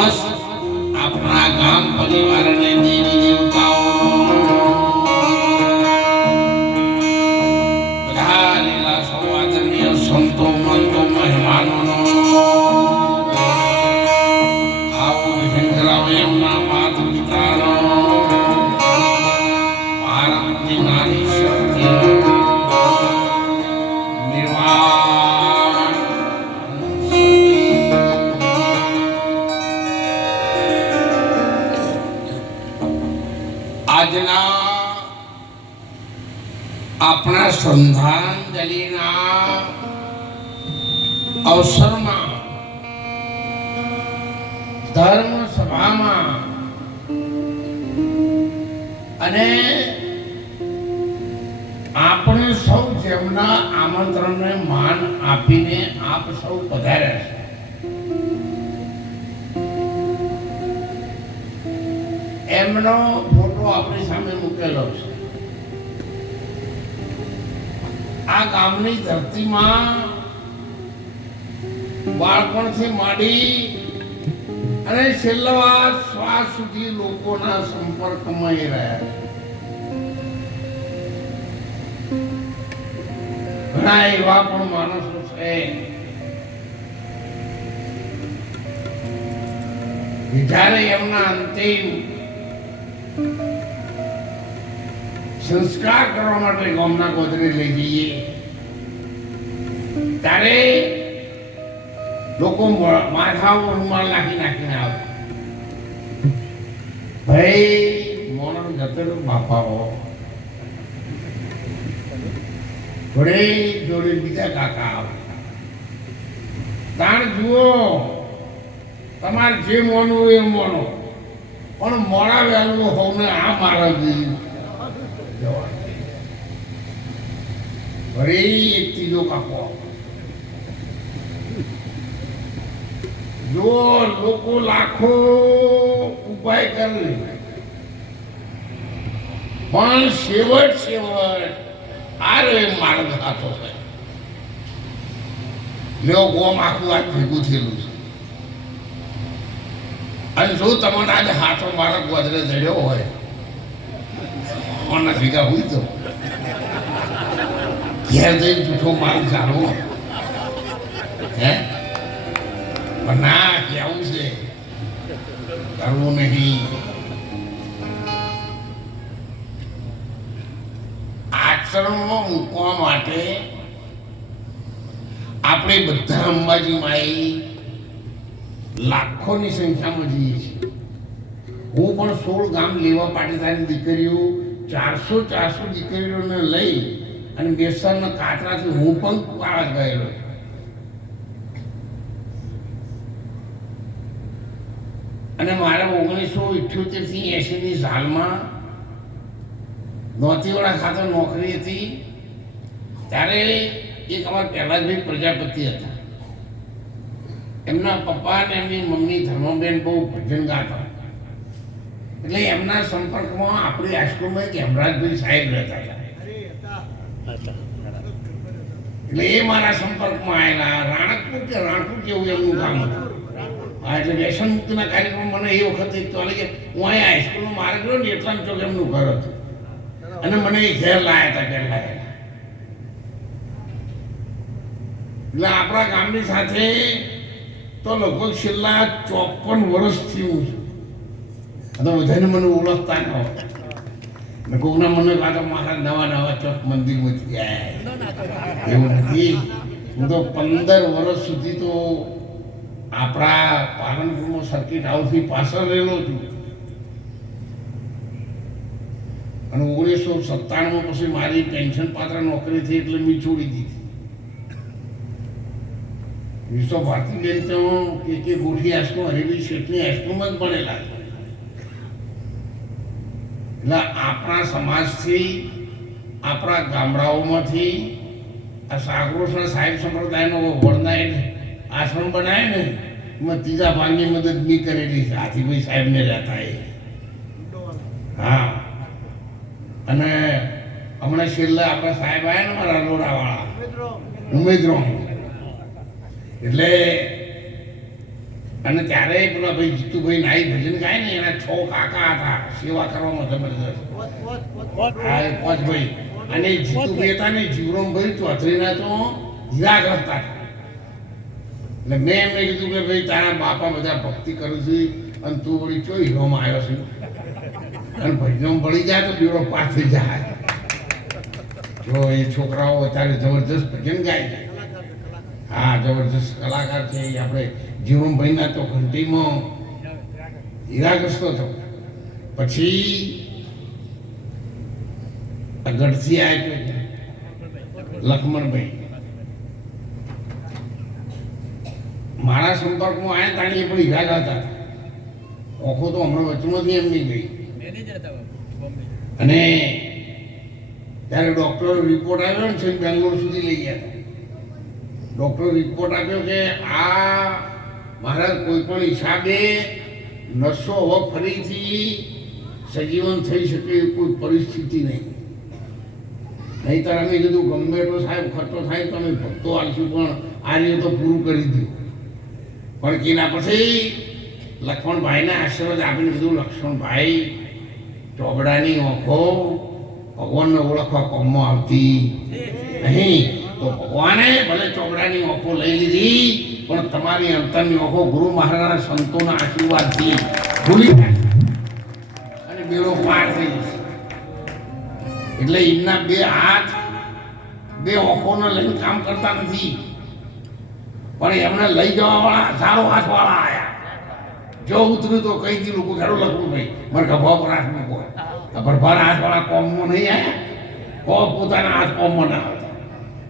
સમસ્ત આપણા ગામ પરિવારને દેવી દેવતાઓ પધારેલા સૌ આદરણીય સંતો મંતો મહેમાનોનો આવો વિઘ્નરાવ એમના માતા પિતાનો ભારતની નારી શક્તિ નિર્વાણ આજના આપણા શ્રદ્ધાંજલિના અવસરમાં ધર્મ સભામાં અને આપણે સૌ જેમના આમંત્રણને માન આપીને આપ સૌ પધાર્યા છે, એમનો ફોટો આપણી સામે મૂકેલો છે. આ ગામની ધરતીમાં બાળપણથી માંડી અને છેલ્લા શ્વાસ સુધી લોકોના સંપર્કમાં એ રહ્યા. ઘણા એવા પણ માણસો છે જ્યારે એમના અંતિમ સંસ્કાર કરવા માટે ગામના ગોદરે લઈ જઈએ ત્યારે લોકો માથા ઉપર રૂમાલ નાખીને આવે. ભાઈ મોણસ જતો બાપાઓ ઘોડે જોડે બીજા કાકા આવે. તાણ જુઓ, તમારે જે મોનવું એ મોનો, પણ મોડા વહેલું હોવને આ મારા જોઈએ. ફરી એક ત્રીજો કાપો. જો લોકો લાખો ઉપાય કરે પણ છેવટ આ રે માર્ગ હાથો છે. લ્યો ગોમ આખું આજ ભેગું થયેલું છે અને જો તમને આજે હાથો મારા ગોદરે જડ્યો હોય કોના ભેગા હોય તો ઘેર જઈને જૂઠો માર્ગ ચાલવો હે, પણ ના કેવું છે કરવું નહીં. આચરણમાં મૂકવા માટે આપણે બધા અંબાજી માઈ લાખોની સંખ્યામાં જઈએ છીએ. હું પણ 16 ગામ લેવા પાટીદારની દીકરીઓ 400 દીકરીઓને લઈ અને બેસરના કાતરાથી હું પણ પાળા ગયેલો. અને મારા 1978 થી 80ની સાલમાં નોતીવાડા ખાતે નોકરી હતી. ત્યારે એક અમારા પહેલાભાઈ પ્રજાપતિ હતા. એમના પપ્પા અને એમની મમ્મી ધર્મબેન બહુ ભજન ગાતા, એટલે એમના સંપર્કમાં આપણી હાઈસ્કૂલમાં એક હેમરાજભાઈ સાહેબ રહેતા હતા. એટલે એ મારા સંપર્કમાં આવેલા. રાણપુર જેવું એમનું કામ હતું. એટલે વ્યસન મુક્તિના કાર્યક્રમ મને એ વખતે ચાલે કે હું અહીંયા હાઈસ્કૂલમાં મારે ગયો ને એટલા ચોક એમનું ઘર હતું અને મને એ ઘેર લાયા હતા પહેલા. એટલે આપણા ગામની સાથે તો લગભગ છેલ્લા 54 વર્ષથી હું છું. તો બધાને મને ઓળખતા ન હોય ને કોકના મને કાતો મારા નવા ચોક મંદિરમાંથી જાય એવું નથી. હું તો 15 વર્ષ સુધી તો આપણા પાલનપુરમાં સર્કિટ હાઉસની પાછળ રહેલો છું અને 1997 પછી મારી પેન્શન પાત્ર નોકરી થઈ એટલે મેં છોડી દીધી. વિશ્વ ભારતીબેન તો કે ગોઠી હાઈસ્કૂલ હરિભાઈ શેઠની હાઈસ્કૂલમાં જ ભણેલા છે. એટલે આપણા સમાજથી આપણા ગામડાઓમાંથી આ સાગરોસના સાહેબ સંપ્રદાયનો વડના આશ્રમ બનાવે ને એમાં ત્રીજા ભાગની મદદ બી કરેલી છે હાથીભાઈ સાહેબને રહેતા એ. હા, અને હમણાં છેલ્લા આપણા સાહેબ આવ્યા ને મારા લોડાવાળા ઉમેદરો, એટલે અને ત્યારે પેલા ભાઈ જીતુભાઈ નાઈ ભજન ગાય ને એના 6 કાકા હતા સેવા કરવામાં જબરદસ્ત. હા એ પાંચ ભાઈ અને જીતુભાઈ હતા ને જીવરામભાઈ ચૌધરીના તો હીરા કરતા હતા. એટલે મેં એમને કીધું કે ભાઈ તારા બાપા બધા ભક્તિ કરું છું અને તું વળી ચો હીરોમાં આવ્યો છું અને ભજનો ભળી જાય તો બેડો પાર થઈ જાય. જો એ છોકરાઓ અત્યારે જબરજસ્ત ભજન ગાય છે. હા જબરજસ્ત કલાકાર છે. એ આપણે જીવનભાઈના તો ઘંટીમાં હીરાગ્રસ્ત હતો. પછી ગઢથી આવ્યો લક્ષ્મણભાઈ મારા સંપર્કમાં આવ્યા તાણી પણ હીરા ગાતા હતા. ઓખો તો હમણાં વચમાંથી એમની ગઈ અને ત્યારે ડૉક્ટર રિપોર્ટ આવ્યો ને છે બેંગ્લોર સુધી લઈ ગયા હતા. ડૉક્ટર રિપોર્ટ આપ્યો કે આ મહારાજ કોઈ પણ હિસાબે નસો હવે ફરીથી સજીવન થઈ શકે એવી કોઈ પરિસ્થિતિ નહીં. નહીંતર અમે કીધું ગમે એટલો સાહેબ ખર્ચો થાય તો અમે ભક્તો આવીશું પણ આ રીતે તો પૂરું કરી દીધું. પણ એના પછી લક્ષ્મણભાઈને આશીર્વાદ આપીને કીધું લક્ષ્મણભાઈ ચોબડાની આંખો ભગવાનને ઓળખવા કોમમાં આવતી નહીં તો ભગવાને ભલે ચોબડાની આંખો લઈ લીધી પણ તમારી અંતરની આંખો ગુરુ મહારાજના સંતોના આશીર્વાદથી ભૂલી અને બેડો પાર થઈ જશે. એટલે એમના બે હાથ બે આંખોને લઈને કામ કરતા નથી પણ એમને લઈ જવા વાળા સારો હાથ વાળા આવ્યા. જો ઉતર્યું તો કઈ દી લોકો ઘરો લખવું ભાઈ મારે ગભા પર હાથ મૂકો. ભરભર હાથ વાળા કોમમાં નહીં આવ્યા કો પોતાના હાથ કોમમાં ના આવતા.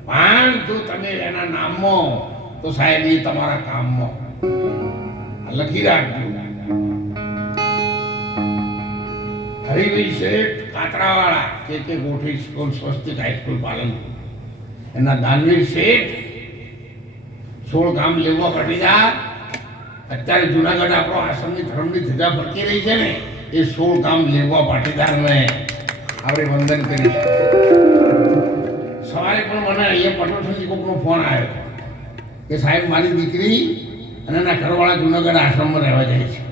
પણ જો તમે એના નામમાં તો સાહેબ એ તમારા કામમાં લખી રાખજો. હરિભાઈ શેઠ કાતરાવાળા કે ગોઠવી સ્કૂલ સ્વસ્તિક હાઈસ્કૂલ પાલનપુર એના દાનવીર શેઠ 16 ગામ લેવા પાટીદાર અત્યારે જુનાગઢ આપણો આશ્રમની ધર્મની ધજા ફરકી રહી છે ને એ 16 ગામ લેવા પાટીદારને આપણે વંદન કરીશું. સવારે પણ મને અહીંયા પટોળથી કોઈકનો ફોન આવ્યો કે સાહેબ મારી દીકરી અને એના ઘરવાળા જુનાગઢ આશ્રમમાં રહેવા જાય છે.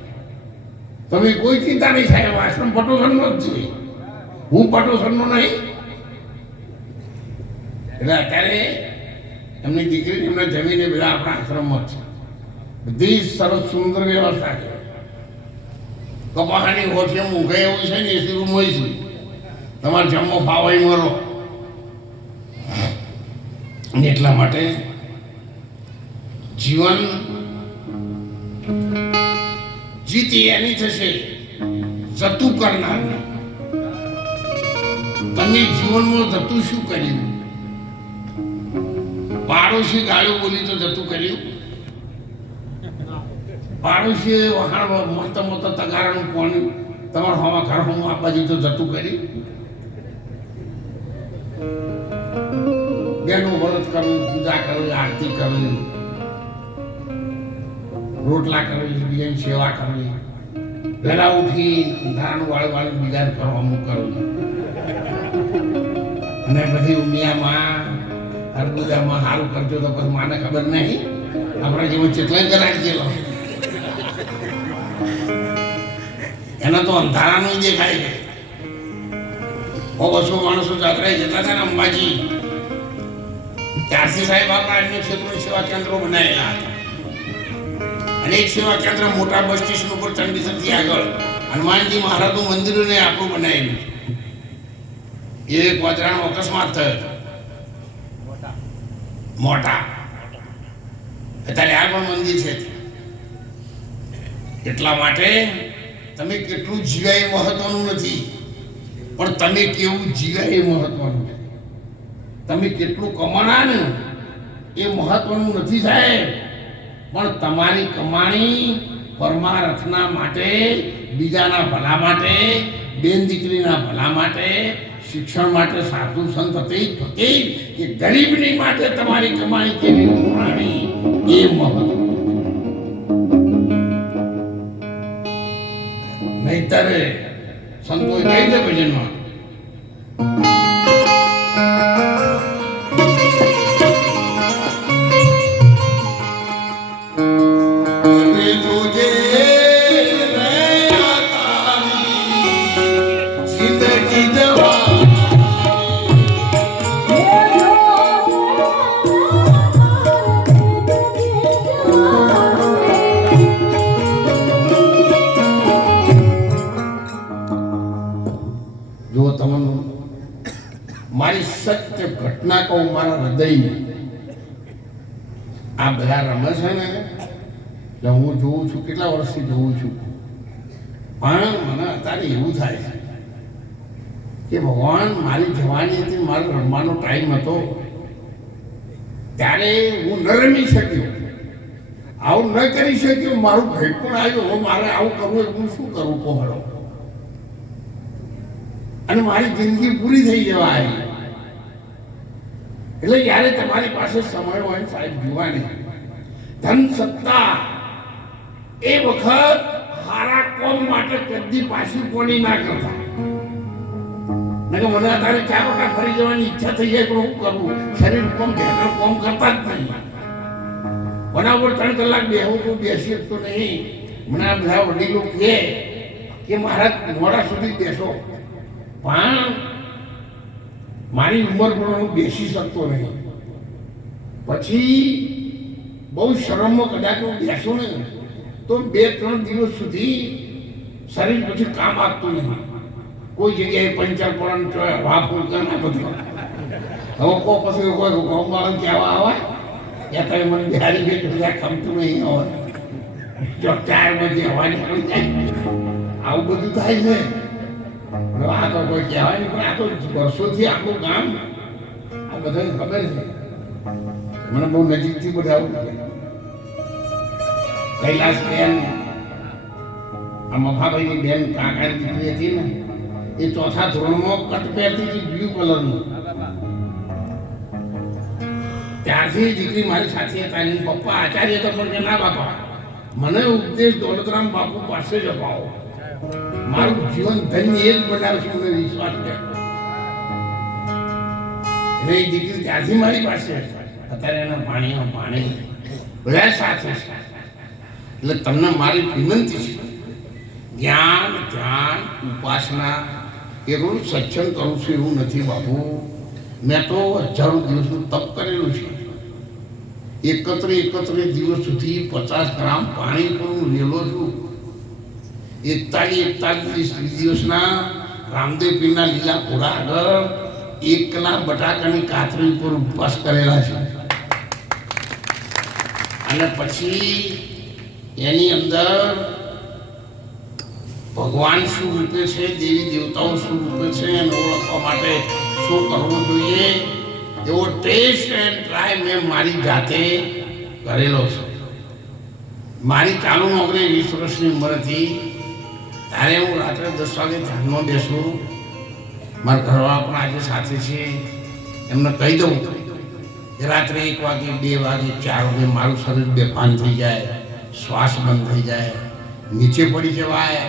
તમે કોઈ ચિંતા નહીં સાહેબ આશ્રમ પટોળનો જ છે હું પટોળનો નહીં. એટલે અત્યારે એમની દીકરી એમના જમીને બધા આપણા આશ્રમમાં છે. બધી સરસ સુંદર વ્યવસ્થા છે. કપાહાની હોટલે ઊંઘે એવું છે ને એસી રૂમ હોય છે. તમારે જમવો ફાવાઈ મરો. એટલા માટે જીવન જીતી એની થશે જતું કરનાર. તમે જીવનમાં જતું શું કર્યું? પાડોશી ગાળો બોલી તો જતું કર્યું? પાડોશી વહાણ મસ્ત મસ્ત તગારાનું પાણી તમારા હોમાં ઘર હોમાં આપવા તો જતું કર્યું? બેનું વ્રત કરવું, પૂજા કરવી, આરતી કરવી, રોટલા કરવી, બીજાની સેવા કરવી, વહેલા ઉઠી અંધારાનું વાળી બીજાને કરવાનું કરવું અને પછી ઉમિયામાં અરબુજામાં સારું કરજો તો પછી માને ખબર નહીં આપણા જેવું ચેટલા કરાવી ગયેલો એના તો અંધારાનું દેખાય છે. 200 માણસો જાત્રાએ જતા હતા ને અંબાજી ત્યારથી સાહેબ આપણા અન્ય ક્ષેત્રોની સેવા કેન્દ્રો બનાવેલા હતા. અનેક સેવા કેન્દ્ર મોટા બસ સ્ટેશન ઉપર ચંડીસરથી આગળ હનુમાનજી મહારાજનું મંદિરને આપણું બનાવેલું છે. એ ગોધરાનો અકસ્માત થયો હતો મોટા. અત્યારે આ પણ મંદિર છે. એટલા માટે તમે કેટલું જીવાય એ મહત્વનું નથી પણ તમે કેવું જીવાય એ મહત્વનું છે. તમે કેટલું કમાણા ને એ મહત્વનું નથી સાહેબ પણ તમારી કમાણી પરમાર્થના માટે, બીજાના ભલા માટે, બેન દીકરીના ભલા માટે, શિક્ષણ માટે, સાધુ સંત ફકીર કે ગરીબની માટે તમારી કમાણી કેવી કમાણી એ મહત્વ. નહીતર સંતોએ કહી છે ભજનમાં Hare મારી સત્ય ઘટના કહું મારા હૃદયની. આ બધા રમે છે ને એટલે હું જોઉં છું, કેટલા વર્ષથી જોઉં છું, પણ મને અત્યારે એવું થાય છે કે ભગવાન મારી જવાની હતી, મારો રમવાનો ટાઈમ હતો ત્યારે હું ન રમી શક્યો, આવું ન કરી શક્યો, મારું ભાઈ પણ આવ્યું, મારે આવું કરવું હું શું કરું પહોળો, અને મારી જિંદગી પૂરી થઈ જવા આવી. એટલે જ્યારે તમારી પાસે સમય હોય સાહેબ જોવાની, ધન સત્તા એ વખત હારા કોમ માટે કદી પાછી કોની ના કરતા. મને અત્યારે 4 વખત ફરી જવાની ઈચ્છા થઈ જાય, પણ હું કરવું શરીર કોમ ભેગા કોમ કરતા જ નહીં. બરાબર 3 કલાક બેહું તો બેસી શકતો નહીં. મને આ બધા વડીલો કહે કે મહારાજ મોડા સુધી બેસો, પણ મારી ઉંમર પણ હું બેસી શકતો નહીં. પછી બહુ શરમમાં કદાચ હું બેસું ને તો 2-3 દિવસ સુધી શરીર પછી કામ આપતું નહીં. કોઈ જગ્યાએ પંચર પડે હવા ફૂલકા ના બધું. હવે કો પછી કોઈ ગોમવાળા કહેવા આવે ત્યાં તમે મને બિહારી ગઈ બધા ખમતું નહીં હોય, જો ટાયરમાંથી હવા નીકળી જાય, આવું બધું થાય છે. આ તો કોઈ કહેવાય નહીં, પણ આ તો વર્ષોથી આખું ગામ આ બધાને ખબર છે. મને બહુ નજીકથી બધા આવું કરે. કૈલાસબેન, આ મફાભાઈની બેન કાકાની દીકરી હતી ને, એ 4થા ધોરણમાં કટ પહેરતી હતી બ્લુ કલરનું. ત્યારથી દીકરી મારી સાથે હતા. એની પપ્પા આચાર્ય હતા, પણ કે ના બાપા મને ઉપદેશ દોલતરામ બાપુ પાસે જ અપાવો, મારું જીવન ધન્ય એ જ બનાવશે, મને વિશ્વાસ છે. એટલે એ દીકરી ત્યારથી મારી પાસે અત્યારે એના પાણી બધા સાથે છે. એટલે તમને મારી વિનંતી છે, જ્ઞાન ધ્યાન ઉપાસના એ રોજ સત્સંગ કરું છું એવું નથી બાપુ. મેં તો 1000 દિવસનું તપ કરેલું છે. 31 દિવસ સુધી 50 ગ્રામ પાણી પર હું વેલો છું. 41 દિવસના રામદેવ પીરના લીલા ઘોડા આગળ 1 કલાક બટાકાની કાતરી ઉપર ઉપવાસ કરેલા છે. અને પછી એની અંદર ભગવાન શું રૂપે છે, દેવી દેવતાઓ શું રૂપે છે, એને ઓળખવા માટે શું કરવું જોઈએ એવો ટેસ્ટ એન્ડ ટ્રાય મેં મારી જાતે કરેલો છે. મારી ચાલુ નોકરી 20 વર્ષની ઉંમર હતી ત્યારે હું રાત્રે 10 વાગે ધ્યાનમાં બેસું. મારા ઘરવાળા પણ આજે સાથે છે, એમને કહી દઉં કે રાત્રે 1 વાગે 2 વાગે 4 વાગે મારું શરીર બેભાન થઈ જાય, શ્વાસ બંધ થઈ જાય, નીચે પડી જવાય,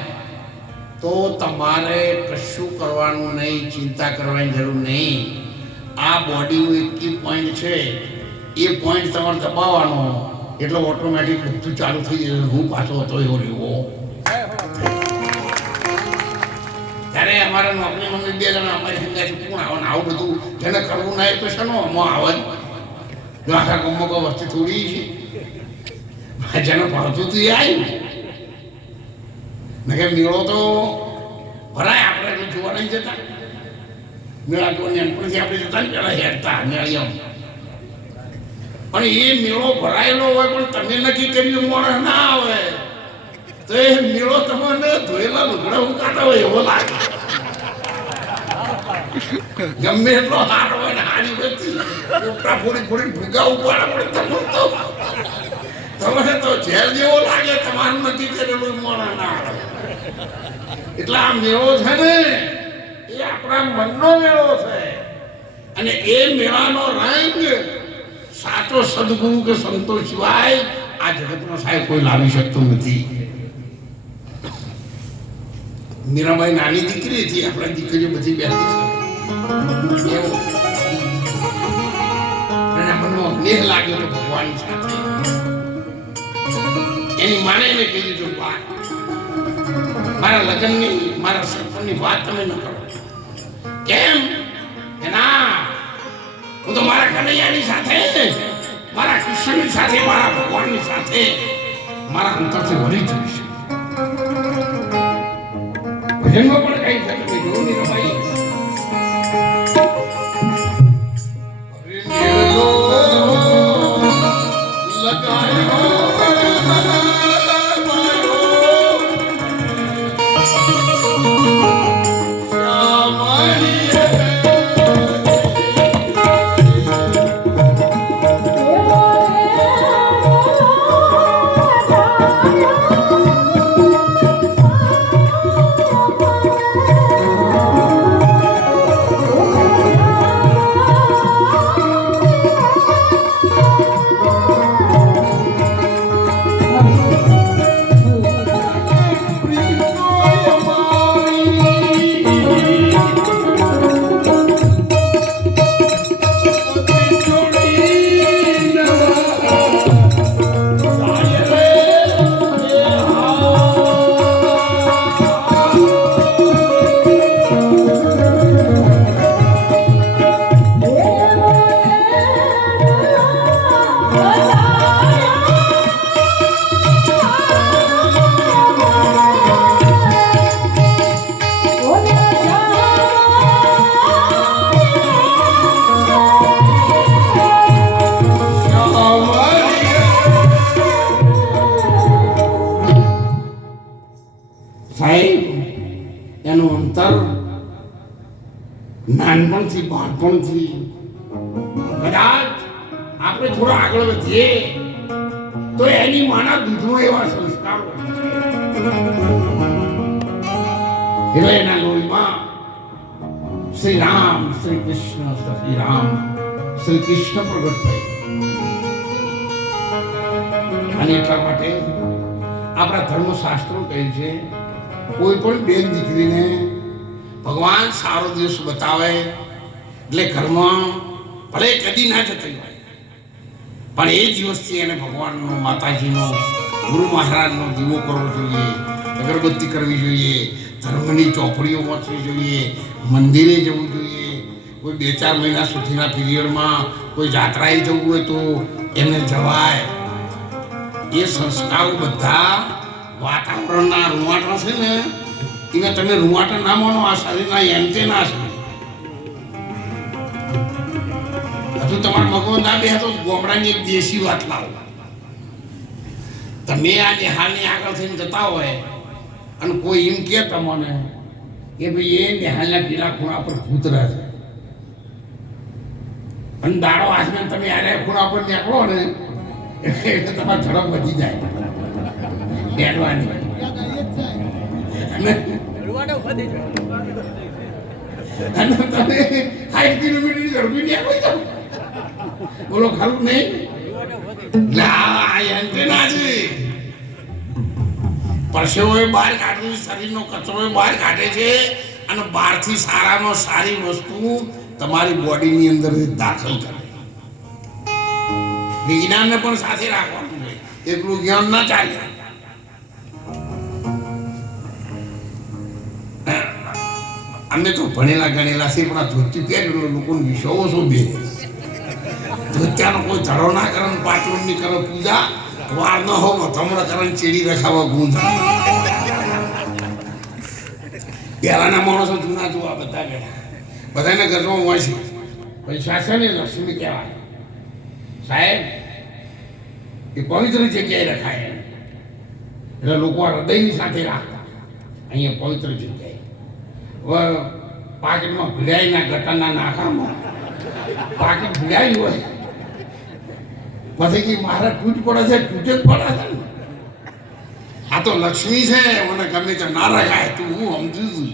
તો તમારે કશું કરવાનું નહીં, ચિંતા કરવાની જરૂર નહીં. આ બોડીનું એક કી પોઈન્ટ છે, એ પોઈન્ટ તમારે દબાવવાનો એટલે ઓટોમેટિક બધું ચાલુ થઈ જશે. હું પાછો હતો એવો રહેવો. ત્યારે અમારા નોકરી મમ્મી 2 જણા અમારી સંગાથી કોણ આવે, આવું બધું જેને કરવું ના એ તો શેનો આમાં આવે. જો આખા ગામમાં કોઈ વસ્તુ થોડી છે, જેને ભાવતું હતું એ આવ્યું ને. કે મેળો તો ભરાય, આપણે એટલે જોવા નહીં જતા. મેળા જોવાની એનપણથી આપણે જતા ને પેલા હેરતા મેળિયામ. પણ એ મેળો ભરાયેલો હોય પણ તમે નક્કી કર્યું મોડે ના આવે તો એ મેળો તમને ધોયેલા લુગડા ઉકાતા હોય એવો લાગે. ગમે એટલો હાર હોય ને હારી બધી ઉપરા ફોડી ભૂગા ઉપાડે પડે તમને તો ઝેર જેવો લાગે. તમારું નક્કી કરેલું મોડા ના આવે. એટલે આ મેળો છે ને એ આપણા મનનો મેળો છે, અને એ મેળાનો રંગ સાચો સદગુરુ કે સંતો સિવાય આ જગતમાં સાહેબ કોઈ લાવી શકતો નથી. મીરાબાઈ નાની દીકરી હતી, આપણા દીકરીઓ બધી બેઠી છે. એના મનમાં સ્નેહ લાગ્યો તો ભગવાન સાથે. એની માને એને કહી દીધું, મારા લગ્નની મારા સરપંચની વાત તમે ન કરો. કેમ? કે ના, હું તો મારા કનૈયાની સાથે, મારા કૃષ્ણની સાથે, મારા ભગવાનની સાથે મારા અંતરથી વળી જઈશ. ભજનમાં પણ કઈ છે, તમે જોવું નહીં રમાઈ. એનું અંતર નાનપણથી બાળપણથી કદાચ આપણે થોડા આગળ વધીએ તો એની માના દૂધમાં એવા સંસ્કારો એટલે એના લોહીમાં શ્રી રામ શ્રી કૃષ્ણ પ્રગટ થઈ અને એટલા માટે આપણા ધર્મશાસ્ત્રો કહે છે કોઈ પણ બેન દીકરીને ભગવાન સારો દિવસ બતાવે એટલે ઘરમાં ભલે કદી ના જતી હોય પણ એ દિવસથી એને ભગવાનનો માતાજીનો ગુરુ મહારાજનો દીવો કરવો જોઈએ, અગરબત્તી કરવી જોઈએ, ધર્મની ચોપડીઓ વાંચવી જોઈએ, મંદિરે જવું જોઈએ, કોઈ 2-4 મહિના સુધીના પીરિયડમાં કોઈ જાત્રાએ જવું હોય તો એને જવાય. એ સંસ્કારો બધા વાતાવરણના રૂવાટા છે ને એને તમે રૂવાટા ના માનો, આ શરીરના એન્ટેના છે. હજુ તમારા મગજ ના બે તો ગોમડાની એક દેશી વાત લાવો. તમે આ નિહાળની આગળ થઈને જતા હોય અને કોઈ એમ કે તમને કે ભાઈ એ નિહાળના પીલા ખૂણા પર કૂતરા છે અને દાડો આસમાન તમે આને ખૂણા પર નીકળો ને એટલે તમારી ઝડપ વધી જાય ડેડવાની અને તમે 60 કિલોમીટરની ઝડપી નીકળી જાઓ. બોલો ખરું નહીં? પરસેવો બહાર કાઢે, શરીરનો કચરો બહાર કાઢે છે અને બહારથી સારામાં સારી વસ્તુ તમારી બોડીની અંદર દાખલ કરે. વિજ્ઞાનને પણ સાથે રાખવાનું છે, એકલું જ્ઞાન ના ચાલે. અમે તો ભણેલા ગણેલા છે પણ આ ધોતી પહેરેલો લોકોને વિષયો શોભે. ધોતિયાનો કોઈ ધડો ના કરે, પાટવણની કરો પૂજા, વાર ન હો મથમણ કરે, ચીડી રખાવા ગુંજ. પહેલાના માણસો જૂના જોવા બધા બેઠા, બધાને ઘરમાં હોય છે. પૈસા છે ને લક્ષ્મી કહેવાય સાહેબ, એ પવિત્ર જગ્યાએ રખાય એટલે લોકો હૃદયની સાથે રાખતા. અહીંયા પવિત્ર જગ્યાએ પાકીટમાં ભીડાઈના ગટરના નાકામાં પાકીટ ભીડાઈ હોય પછી કે મારા તૂટ પડે છે, તૂટે જ પડે છે. આ તો લક્ષ્મી છે, મને ગમે તે ના રખાય તું હું સમજુ છું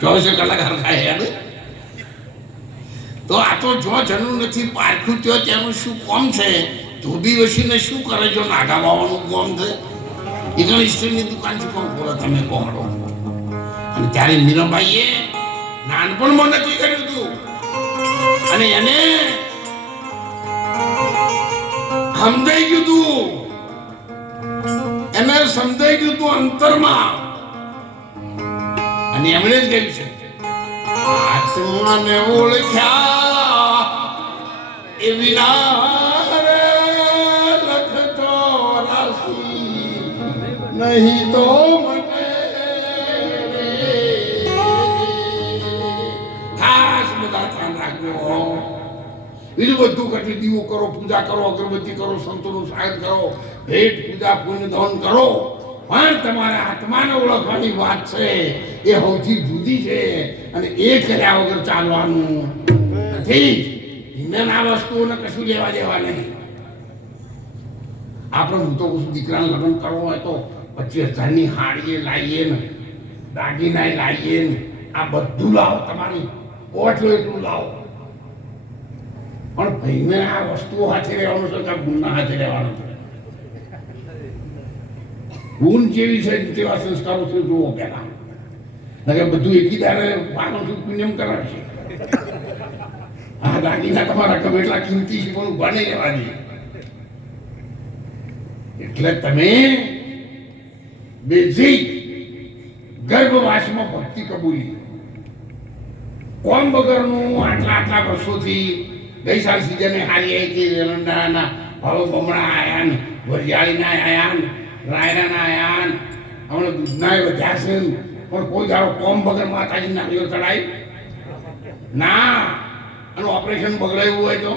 24 કલાક રખાય યાર. તો આ તો જો જન્મ નથી પારખું થયો તેનું શું કોમ છે? ધોબી વસીને શું કરે જો નાગા બાવાનું કોમ છે? એ ઘણી સ્ત્રીની દુકાનથી કોણ બોલો તમે પહોંચો. અને ત્યારે મીરાબાઈએ નાનપણમાં નક્કી કર્યું હતું અને એને સમજાઈ ગયું હતું, એને સમજાઈ ગયું હતું અંતરમાં. અને એમણે જ કહ્યું છે આત્માને ઓળખ્યા એ વિના લખતો રાશી નહીં તો બીજું બધું કરી દીવો કરો, પૂજા કરો, અગરબત્તી કરો, સંતોનું સ્વાગત કરો, ભેટ પૂજા પુણ્ય દહન કરો, પણ તમારા આત્માને ઓળખવાની વાત છે એ સૌથી જુદી છે અને એ કર્યા વગર ચાલવાનું નથી. હિંદન આ વસ્તુઓને કશું લેવા દેવા નહીં. આપણે હું તો દીકરાને લગ્ન કરવું હોય તો 25,000ની હાડીએ લાવીએ ને, દાગીના લાવીએ ને, આ બધું લાવો, તમારી ઓછું એટલું લાવો. પણ ભાઈને આ વસ્તુઓ હાથે રહેવાનું છે કે ગુણના હાથે રહેવાનું છે? ગુણ જેવી છે તેવા સંસ્કારો છે જુઓ પહેલા. બધું એકીદારે પાનો પુણ્યમ કરાવશે. આ દાગીના તમારા ગમે એટલા કિંમતી છે પણ ઉભા નહીં રહેવા દે. એટલે તમે બેઝિક ગર્ભવાસમાં ભક્તિ કબૂલી, કોમ વગરનું આટલા વર્ષોથી ગઈ સાલ સિઝને હારી આવી હતી. એરંડાના ભાવ બમણા આવ્યા ને, વરિયાળીના આવ્યા ને, રાયરાના આવ્યા ને, હમણાં દૂધના વધ્યા છે ને, પણ કોઈ દાડો કોમ વગર માતાજી નાળીઓ ચડાવી ના. અને ઓપરેશન બગડાયું હોય તો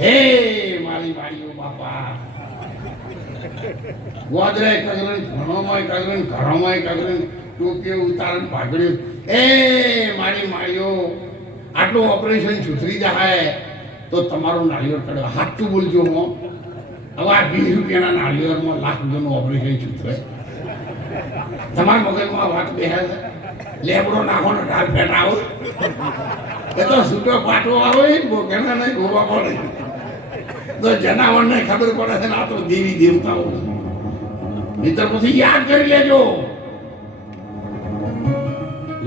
હે મારી વાડીઓ બાપા, ગોદરે કગરણ, ઘણોમાં કગરણ, ઘરોમાં કગરણ, ટોપીઓ ઉતારણ, ભાગડ્યું, એ મારી માળીઓ આટલું ઓપરેશન સુધરી જાય તો તમારું નાળિયેર ચડે. સાચું બોલજો હો. હવે આ 20 રૂપિયાના નાળિયેરમાં લાખ રૂપિયાનું ઓપરેશન સુધરે? તમારા મગજમાં વાત બેસે છે? લેબડો નાખો ને ઢાલ ફેટ આવો એ તો છૂટો પાટો આવે બોકેના નહીં ગોવા પડે તો જનાવરને ખબર પડે છે ને આ તો દેવી દેવતાઓ. મિત્ર પછી યાદ કરી લેજો,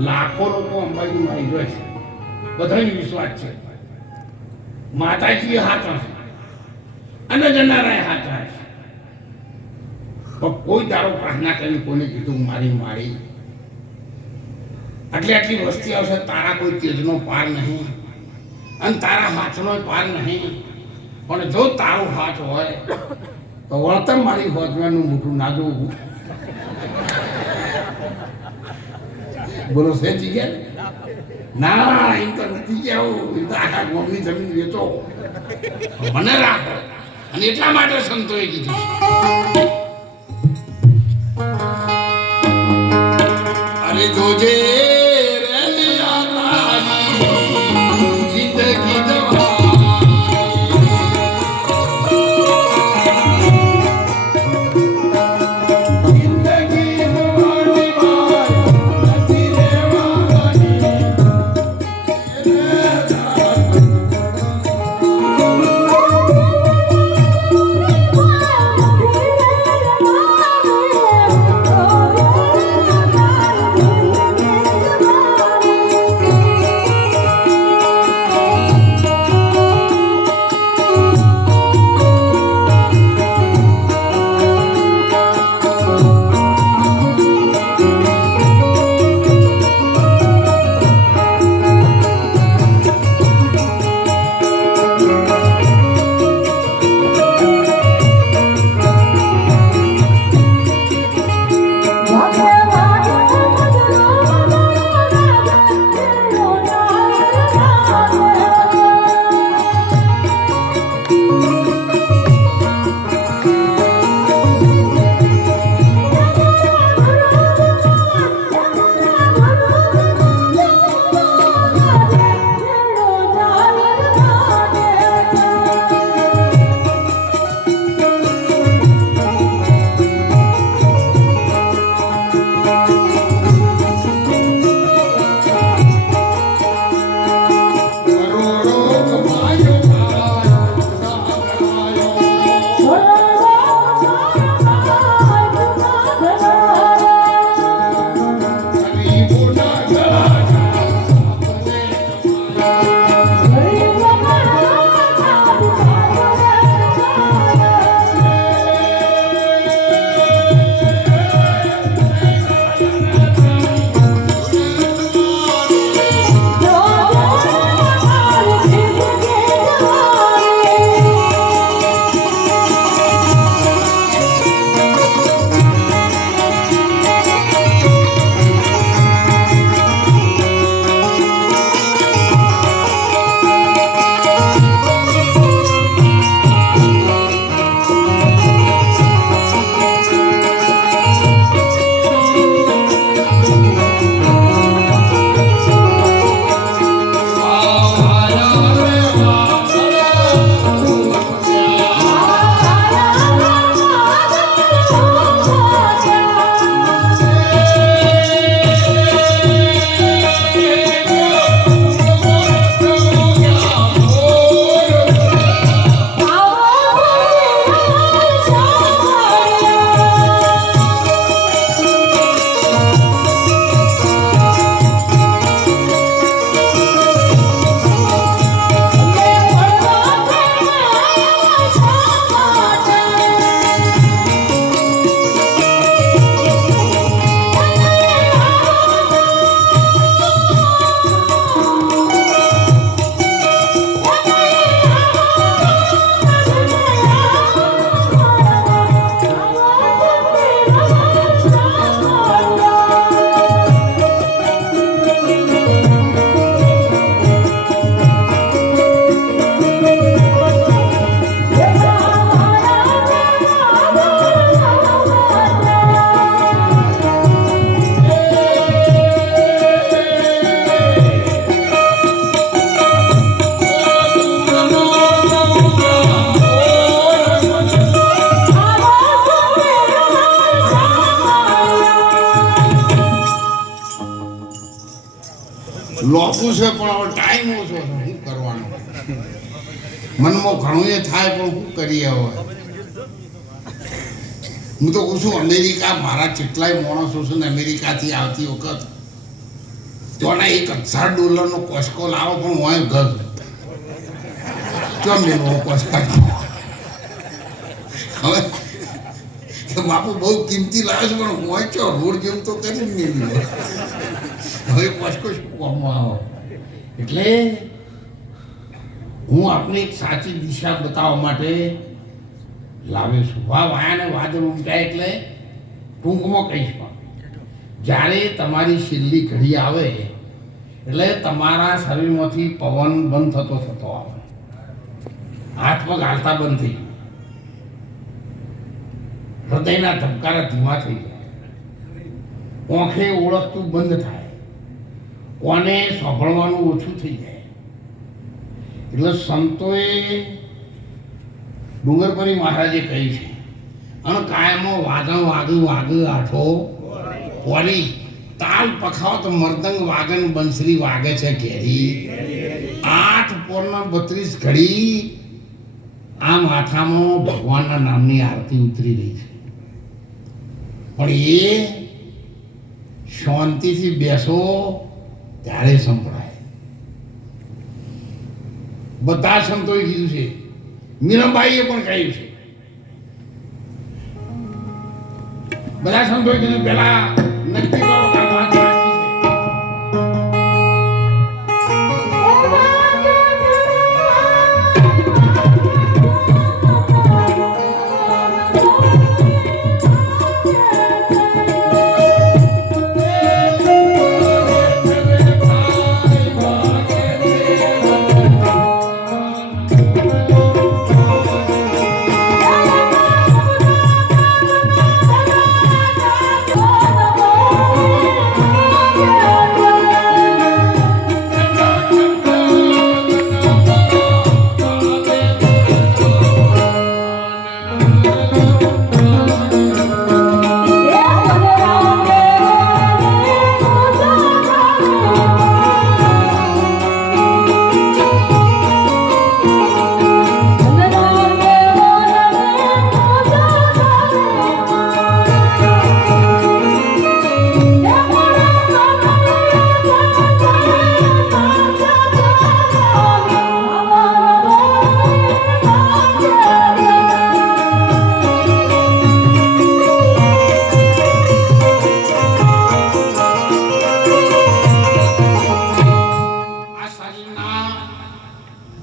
લાખો લોકો અંબાજીમાં આવી જાય છે, બધાને વિશ્વાસ છે માતાજી હાથા છે અને જનારાય હાથા છે. પણ કોઈ દાડો પ્રાર્થના કરીને કોઈને કીધું મારી મારી આટલી વસ્તી આવશે, તારા કોઈ તેજનો પાર નહીં અને તારા હાથનો પાર નહીં. પણ જો તારો હાથ હોય તો વળતર મારી હોજવાનું મોટું ના જોવું. બોલો છે જગ્યા ના, એમ તો નથી કેવું. એમ તો આખા ગામની જમીન વેચો, મને રાખો. અને એટલા માટે સંતોએ કીધું અરે જોજે લોપું છે પણ હવે ટાઈમ ઓછો છે, શું કરવાનું? મનમાં ઘણું એ થાય પણ શું કરીએ હવે? હું તો કહું છું અમેરિકા, મારા કેટલાય માણસો છે ને અમેરિકાથી આવતી વખત ત્યાંના $1000 કોસ્કો લાવો પણ હું ઘર કેમ લેવો કોસ્કા? હવે કે બાપુ બહુ કિંમતી લાવે છે પણ હું ચો રોડ જેવું તો કરી નહીં લે. હવે કોસ્કો શું કામમાં આવો? એટલે હું આપને એક સાચી દિશા બતાવવા માટે લાવ્યો છું. વાયાને વાદળ ઉમટ્યા એટલે ટૂંકમાં કહીશ પણ જ્યારે તમારી છેલ્લી ઘડી આવે એટલે તમારા શરીરમાંથી પવન બંધ થતો આવે, હાથ પગ હાલતા બંધ થઈ જાય, હૃદયના ધબકારા ધીમા થઈ જાય, આંખે ઓળખતું બંધ થાય, કોને સાંભળવાનું ઓછું થઈ જાય. એટલે સંતોએ ડુંગરપુરી મહારાજે કહી છે અને કાયમો વાગણ વાગુ આઠો પોરી તાલ પખાવો તો મર્દંગ વાગન બંસરી વાગે છે ઘેરી 8 પોરના 32 ઘડી આ માથામાં ભગવાનના નામની આરતી ઉતરી રહી છે. પણ એ શાંતિથી બેસો ત્યારે સંભળાય. બધા સંતોએ કીધું છે, મીરાબાઈએ પણ કહ્યું છે, બધા સંતોએ કીધું પેલા નક્કી કરો કે વાત સાચી છે.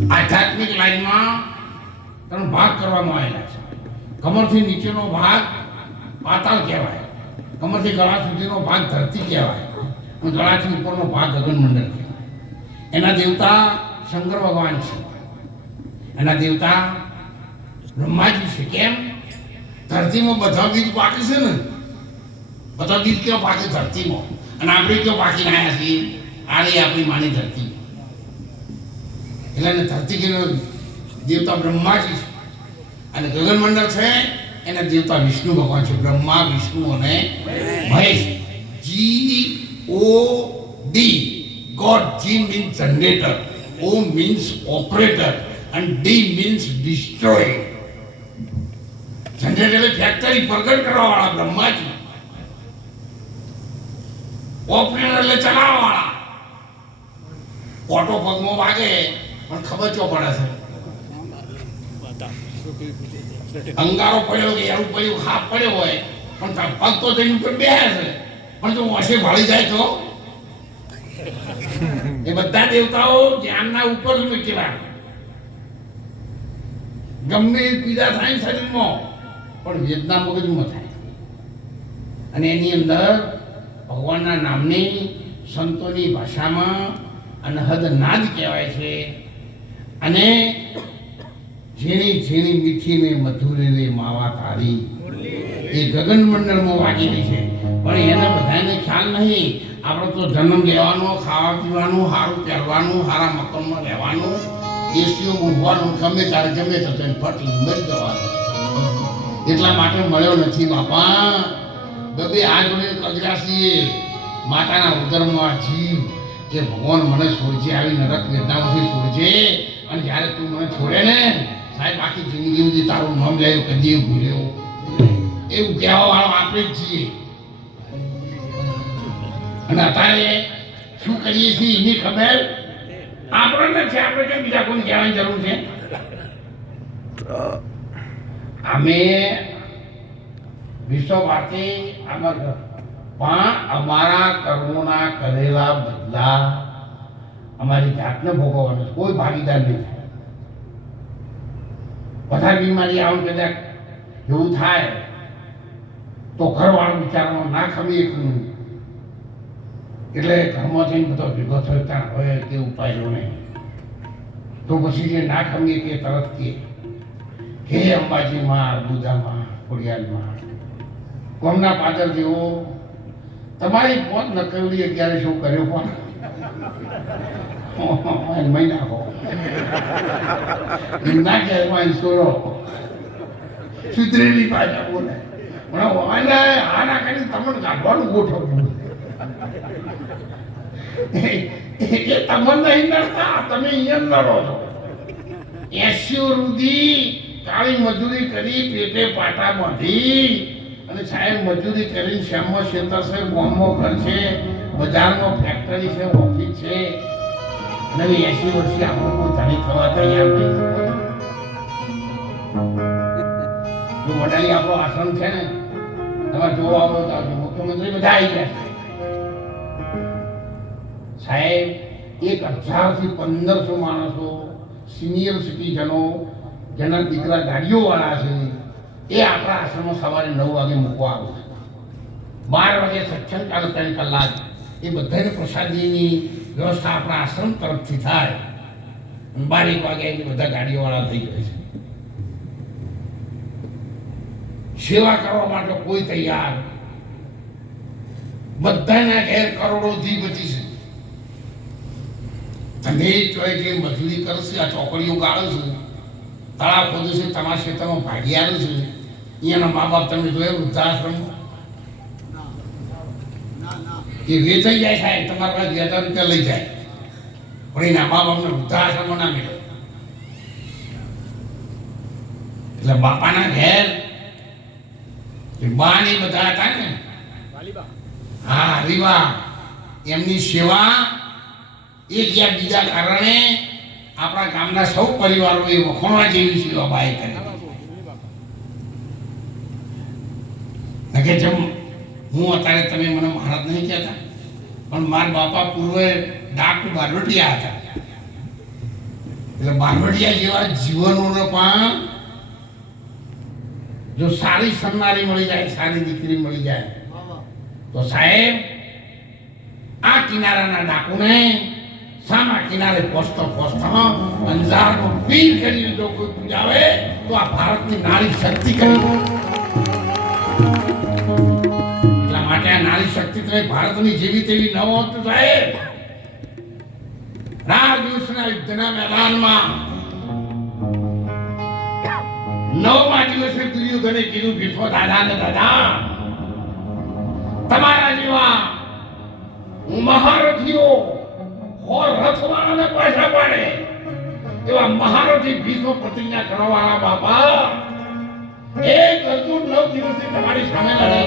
આધ્યાત્મિક લાઈનમાં 3 ભાગ કરવામાં આવેલા છે. કમરથી નીચેનો ભાગ પાતાળ કહેવાય, કમરથી ગળા સુધીનો ભાગ ધરતી કહેવાય અને ગળાથી ઉપરનો ભાગ ગગનમંડળ કહેવાય. એના દેવતા શંકર ભગવાન છે, એના દેવતા બ્રહ્માજી છે. કેમ? ધરતીમાં બધા બીજ પાકે છે ને, બધા બીજ કેવા પાકે ધરતીમાં, અને આપણે કેવા પાકીને આવ્યા છીએ આ રહી આપણી માની ધરતી. એટલે ધરતી કે દેવતા બ્રહ્માજી છે અને ગગનમંડળ છે એના દેવતા વિષ્ણુ ભગવાન છે. બ્રહ્મા, વિષ્ણુ અને Mahesh. GOD, God. G means generator, O means operator and D means destroy. Generator એટલે ફેક્ટરી પ્રગટ કરવા વાળા બ્રહ્માજી, ઓપરેટર એટલે ચલાવવા વાળા. ઓટો પગમાં વાગે પણ ખબર ચો પડે છે, અંગારો પડ્યો કે એવું પડ્યું, ખાપ પડ્યો હોય પણ પગ તો તેની ઉપર બેસે છે, પણ જો ઓછે ભાળી જાય તો એ બધા દેવતાઓ જ્ઞાનના ઉપર જ મૂકેલા. ગમે એ પીડા થાય શરીરમાં પણ વેદના મગજમાં થાય, અને એની અંદર ભગવાનના નામની સંતોની ભાષામાં અનહદ નાદ કહેવાય છે. અને ઝીણી ઝીણી મીઠી ને મધુરે રે માવા તારી એ ગગનમંડળમાં વાગેલી છે. પણ એને બધાને ખ્યાલ નહીં. આપણે તો જન્મ લેવાનો, ખાવા પીવાનું, સારું પહેરવાનું, સારા મકાનમાં રહેવાનું, એસીઓ મૂકવાનું, ગમે ત્યારે ગમે તો ફટ મરી જવાનું. એટલા માટે મળ્યો નથી બાપા. ગમે આ જોડે કગરાસીએ માતાના ઉદરમાં જીવ કે ભગવાન મને છોડજે, આવી નરક વેદનામાંથી છોડજે, અને જ્યારે તું મને છોડે ને સાહેબ આખી જિંદગી સુધી તારું નામ લેવું કદી ભૂલ્યો, એવું કહેવા વાળો આપણે જ છીએ. અને અત્યારે શું કરીએ છીએ એની ખબર આપણને છે, આપણે કેમ બીજા કોઈને કહેવાની જરૂર છે? અમે વિશ્વ ભારતી પણ અમારા કર્મોના કરેલા બદલા અમારી જાતને ભોગવવાનો, કોઈ ભાગીદાર નહીં થાય. વધારે બીમારી આવું કદાચ એવું થાય તો ઘરવાળો વિચારવાનો ના ખમી એકલું, એટલે ઘરમાં જઈને બધો ભેગો થયો ત્યાં હવે તે ઉપાયો નહીં. તો પછી જે ના ખમીએ તે તરત કે અંબાજીમાં, અર્બુદામાં, ખોડિયારમાં, કોમના પાદર જેવો તમારી પોત નકલી 11 શું કર્યો પણ મહિના હો ના કહેવાય સોરો સુધરેલી પાછા બોલે પણ આના કરી તમને કાઢવાનું ગોઠવવું એ તમને નહીં નડતા, તમે અહીંયા નડો છો. 80 સુધી કાળી મજૂરી કરી, પેટે પાટા બાંધી, અને સાહેબ મજૂરી કરીને શ્યામમાં ખેતર છે, ગામમાં ઘર છે, બજારમાં ફેક્ટરી છે, ઓફિસ છે, અને 80 વર્ષે આપણું કોઈ ધણી થવા તૈયાર નહીં. જો વડાલી આપણો આશ્રમ છે ને, તમારે જોવા આવો તો મુખ્યમંત્રી બધા આવી ગયા છે સાહેબ. 1000 થી 1500 માણસો સિનિયર સિટીઝનો જેના દીકરા ગાડીઓ વાળા છે એ આપણા આશ્રમમાં સવારે 9 વાગે મૂકવા આવે છે. 12 વાગે સત્સંગ ચાલુ 3 કલાક એ બધાને પ્રસાદીની વ્યવસ્થા આપણા આશ્રમ તરફથી થાય. 12 વાગે બધા ગાડીઓ વાળા થઈ જાય છે. સેવા કરવા માટે કોઈ તૈયાર, બધાના ઘેર કરોડોથી બચી છે. અને ચોય જે મજૂરી કરશે, આ ચોકડીઓ ગાળે છે, તળાવ ખોદે છે, તમારા ક્ષેત્રમાં ભાગીદાર છે, અહીંયાના મા બાપ તમે જોયા વૃદ્ધાશ્રમ એ વેચાઈ જાય સાહેબ, તમારા પાસે 2000 રૂપિયા લઈ જાય, પણ એના મા બાપને વૃદ્ધાશ્રમ ના મળે. એટલે બાપાના ઘેર બા ને બધા હતા ને, હા હરીબા, એમની સેવા એક યા બીજા કારણે આપણા ગામના સૌ પરિવારો એ વખોણવા જેવી સેવા બાઈ કરે. જેમ હું અત્યારે તમે મને મહારાજ નહીં કહેતા, પણ મારા બાપા પૂર્વે ડાકુ બારવટિયા હતા. એટલે બારવટિયા જેવા જીવનોને પણ જો સારી સન્નારી મળી જાય, સારી દીકરી મળી જાય તો સાહેબ આ કિનારાના ડાકુને સામા કિનારે પહોંચતો અંજારનો પીર કરીને જો કોઈ પૂજાવે તો આ ભારતની નારી શક્તિ કરી. એટલા માટે આ નારી શક્તિ તો ભારતની જેવી તેવી ન હોત સાહેબ. રાત દિવસના યુદ્ધના મેદાનમાં 9મા દિવસે દુર્યોધને કીધું ભીષ્મ દાદાને, દાદા તમારા જેવા મહારથીઓ રથવાળાને પાછા પાડે એવા મહારથી ભીષ્મ પ્રતિજ્ઞા કરવાવાળા બાપા એક અર્જુન 9 દિવસથી તમારી સામે લડે.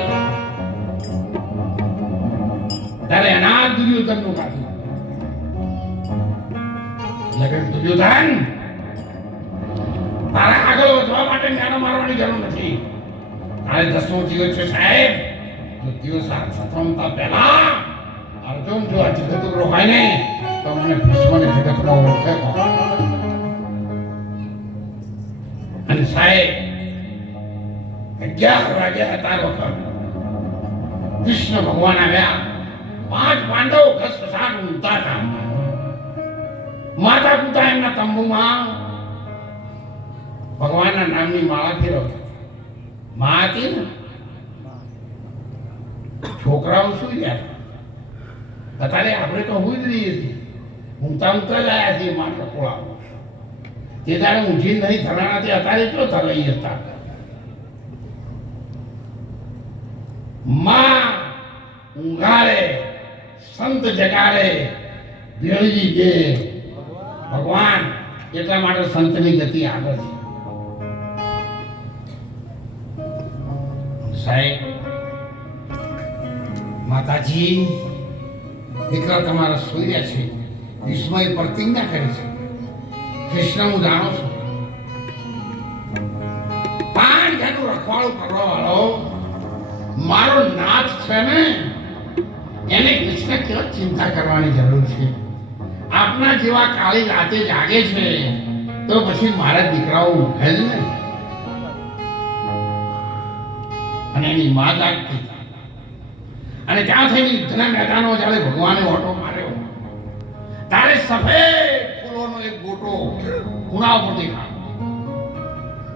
ત્યારે એના દુર્યોધનનું કાઢ્યું. દુર્યોધન તારા આગળ વધવા માટે મેનો મારવાની જરૂર નથી. તારે 10મો દિવસ છે સાહેબ, તો દિવસ થતા પહેલા અર્જુન જો આ જગત રોકાય ને તો મને ભીષ્મને જગતમાં ઓળખે. અને સાહેબ 11 વાગે હતા વખત કૃષ્ણ ભગવાન આવ્યા. 5 પાંડવો ઘસઘસાટ ઊંઘતા હતા. માતા પિતા એમના તંબુમાં ભગવાનના નામની માળા ફેરવતા. માં હતી ને, છોકરાઓ સુઈ ગયા. અત્યારે આપણે તો હું જ રહીએ છીએ, ઊંઘતા ઊંઘતા જ આવ્યા છીએ માં ટકોળામાં. તે તારે ઊંઘી નહીં ધરાણાથી અત્યારે કેવો ધરાઈ હતા. માં ઊંઘાડે, સંત જગાડે, ભેળવી દે ભગવાન. એટલા માટે સંતની ગતિ આગળ છે. સાહેબ, માતાજી, દીકરા તમારા સૂઈ રહ્યા છે. વિસ્મય પ્રતિજ્ઞા કરી છે. કૃષ્ણ, હું જાણું છું, 5 ઘરનું રખવાળું કરવા વાળો મારો નાથ છે ને, એને કૃષ્ણ કેવી ચિંતા કરવાની જરૂર છે? આપના જેવા કાળી રાતે જાગે છે તો પછી મારા દીકરાઓ ઊંઘે જ ને. અને એની માં જાગતી હતી. અને ત્યાંથી યુદ્ધના મેદાનમાં જ્યારે ભગવાને ઓટો માર્યો ત્યારે સફેદ ફૂલોનો એક ગોટો ખૂણા ઉપર દેખાયો.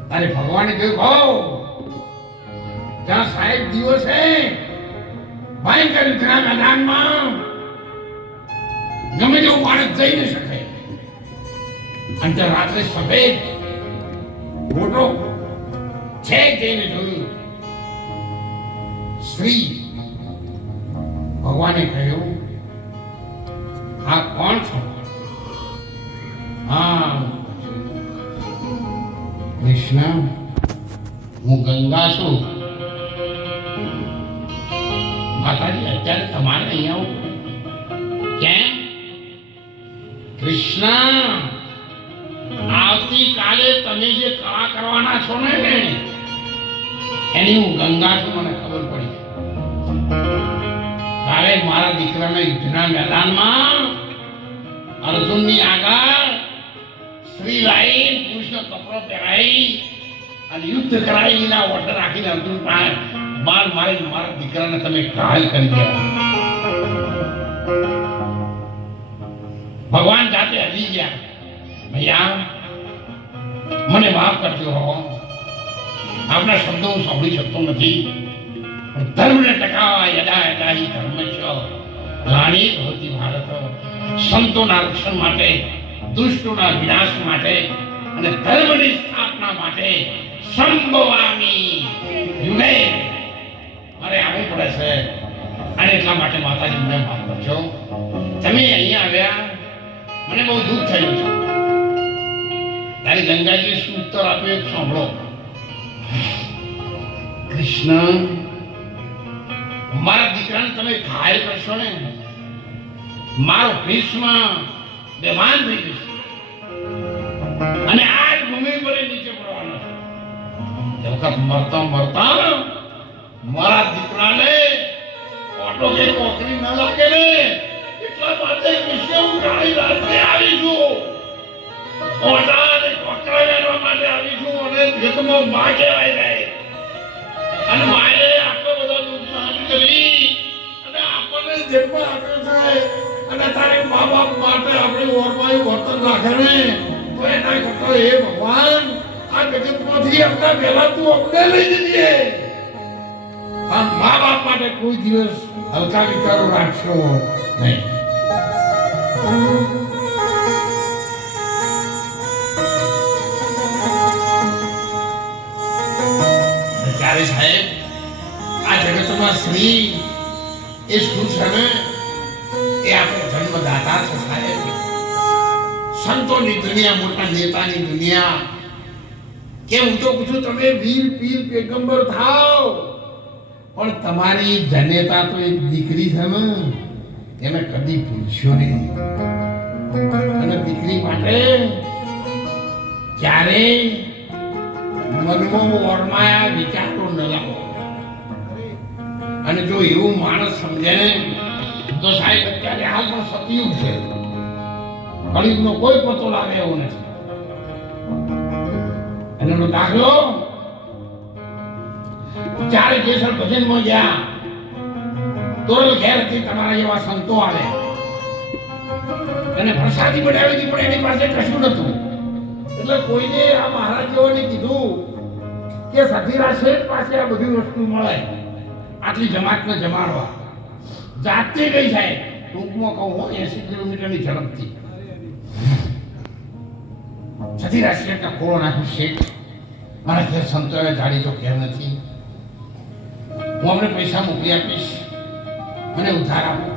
ત્યારે ભગવાને કહ્યું, ભાવ જ્યાં સાહેબ દિવસે ભયંકર યુદ્ધના મેદાનમાં ગમે તેવું માણસ જઈ ન શકે, અને ત્યાં રાત્રે સફેદ ગોટો છેક જઈને જોયું. સ્ત્રી ભગવાને કહ્યું, આ કોણ છો? હા કૃષ્ણ, હું ગંગા છું. માતાજી, અત્યારે તમારે અહીંયા આવું કેમ? કૃષ્ણ, આવતીકાલે તમે જે કળા કરવાના છો ને એની હું ગંગા છું, મને ખબર પડી. કાલે મારા દીકરાના યુદ્ધના મેદાનમાં અર્જુનની આગળ સ્ત્રી લાઈ, પુરુષનો કપડો પહેરાઈ અને યુદ્ધ કરાવી વિના ઓઠે રાખીને અર્જુન પાસે બાર મારી મારા દીકરાને તમે ઘાયલ કરી ગયા. ભગવાન જાતે હલી ગયા. ભૈયા, મને માફ કરજો હો, આપના શબ્દો હું સાંભળી શકતો નથી. ધર્મને ટકાવવા યદા યદા હિ ધર્મસ્ય ગ્લાનિર્ભવતિ ભારત. સંતોના રક્ષણ માટે, દુષ્ટોના વિનાશ માટે અને ધર્મની સ્થાપના માટે સંભવામી યુગે મારે આવવું પડે છે. અને એટલા માટે માતાજી મને માફ કરજો. તમે અહીંયા આવ્યા, મને બહુ દુઃખ થયું છે. તારી ગંગાજી શું ઉત્તર આપ્યો સાંભળો. કૃષ્ણ, મારા દીકરાને તમે ઘાયલ કરશો ને, મારો ભીષ્મ બેમાન થઈ જશે અને આ જ ભૂમિ પર નીચે પડવાનો છે. તે વખત મરતા મરતા મારા દીકરાને ઓટો કે કોકરી ન લાગે ને, એટલા માટે કૃષ્ણ હું કાળી રાત્રે આવી છું. ઓટા અને કોકરા વેરવા માટે આવી છું. અને જગતમાં માં કહેવાય જાય. અને માએ આટલો બધો દુઃખ સહન કરી અને આપણને જન્મ આપ્યો છે. અને તારે મા બાપ માટે આપણે ઓરમાયું વર્તન રાખે ને, તો એના કરતા હે ભગવાન, આ જગતમાંથી આપણા પહેલા તું અમને લઈ જજે. આ મા બાપ માટે કોઈ દિવસ હલકા વિચારો રાખશો નહીં. ત્યારે સાહેબ, આ જગતમાં સ્ત્રી એ શું છે ને, એ આપણે જન્મદાતા છે સાહેબ. સંતોની દુનિયા, મોટા નેતાની દુનિયા. કે હું તો પૂછું, તમે વીર પીર પેગંબર થાવ, પણ તમારી જનેતા તો એક દીકરી છે ને, એને કદી ભૂલશો નહીં. અને દીકરી માટે ક્યારે મનમાં ઓરમાયા વિચારો ન લાવો. અને જો એવું માણસ સમજે ને, તો સાહેબ અત્યારે હાલ પણ સતયુગ છે. કળિયુગનો કોઈ પતો લાગે એવો નથી. એનો દાખલો, ચારે કેસર ભજનમાં ગયા, તોરલ ઘેરથી તમારા જેવા સંતો આવે અને પ્રસાદી બનાવી હતી, પણ એની પાસે કશું નતું. એટલે કોઈને આ મહારાજ જેઓને કીધું કે સતીરા શેઠ પાસે આ બધી વસ્તુ મળે, આટલી જમાતને જમાડવા. જાતે ગઈ સાહેબ, ટૂંકમાં કહું 80 કિલોમીટરની ઝડપથી. સતીરા શેઠના ખોળો નાખ્યું. શેઠ, મારા ઘેર સંતોએ જાડી તો ઘેર નથી, હું અમને પૈસા મોકલી આપીશ, મને ઉધાર આપો.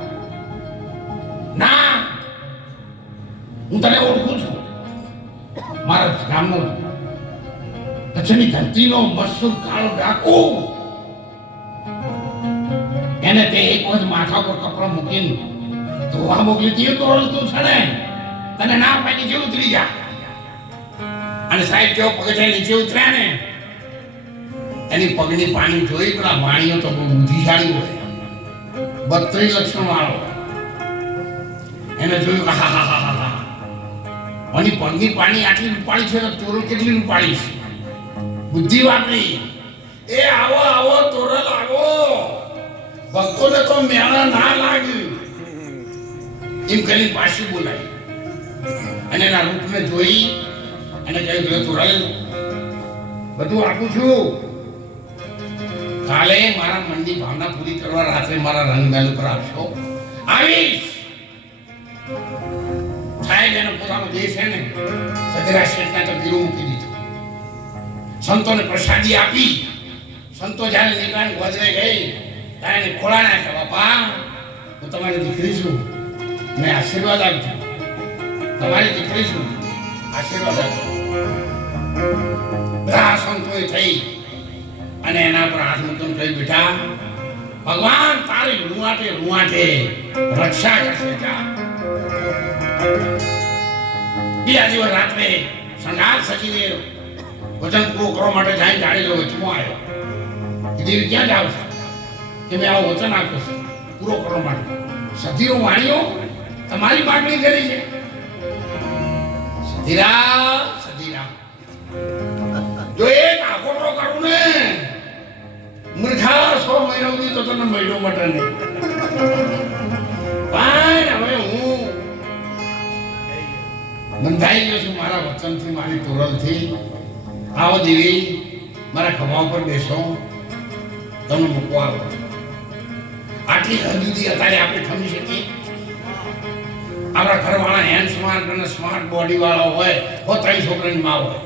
ના, હું તને ઓળખું છું, મારા ગામનો કચ્છની ધરતીનો મશહૂર કાળો ડાકુ. એને તે એક વખત માથા પર કપડો મૂકીને ધોવા મોકલી દીધો તો ઓળખતું છે ને. તને ના પાડી નીચે ઉતરી જા. અને સાહેબ જેવો પગથિયે નીચે ઉતર્યા ને, એની પગની પાણી જોઈ પેલા વાણીઓ તો બહુ બુદ્ધિશાળી હોય, 32 લક્ષણ વાળો. એને જોયું કે હા હા હા હા હા, અને પગની પાણી આટલી રૂપાળી છે તો તોરલ કેટલી રૂપાળી છે. બુદ્ધિ વાપરી, એ આવો આવો તોરલ આવો, ભક્તોને તો મેળા ના લાગ્યું એમ કરીને પાછી બોલાવી. અને એના રૂપને જોઈ અને કહ્યું તોરલ, બધું આપું છું, કાલે મારા મનની ભાવના પૂરી કરવા રાત્રે મારા રંગમહેલ ઉપર આવશો. આવીશ. સાહેબ એનો પોતાનો દેશ છે ને સજરા શેઠના તો ગીરો મૂકી દીધો, સંતોને પ્રસાદી આપી. સંતો જ્યારે નીકળાને ગોદરે ગઈ ત્યારે એને ખોળા નાખ્યા. બાપા, હું તમારી દીકરી છું, મેં આશીર્વાદ આપજો. તમારી દીકરી છું, આશીર્વાદ આપજો. બધા સંતોએ થઈ અને એના પર હાથ મૂકીને કહ્યું, બેટા ભગવાન તારી રૂવાટે રૂવાટે રક્ષા કરશે. જા. બીજા દિવસ રાત્રે શણગાર સજીને વચન પૂરું કરવા માટે જાય ગાડી વચમાં આવ્યો. દેવી ક્યાં જાવ છો? કે મેં આવું વચન આપ્યું છે પૂરો કરવા માટે. સતીઓ વાણીઓ તમારી માગણી કરી છે. સતીરા સતીરા, જો એક આકોટો કરું ને મૂર્ખા 100 મહિના સુધી તો તને મહિનો માટે નહીં. પણ હવે હું બંધાઈ ગયો છું મારા વચનથી, મારી તોરલથી. આવો દેવી, મારા ખભા ઉપર બેસો, તમને મૂકવા આવો. આટલી હદ સુધી અત્યારે આપણે ખમી શકીએ? આપણા ઘરવાળા હેન્ડ સ્માર્ટ અને સ્માર્ટ બોડી વાળો હોય, 3 છોકરાની માં હોય.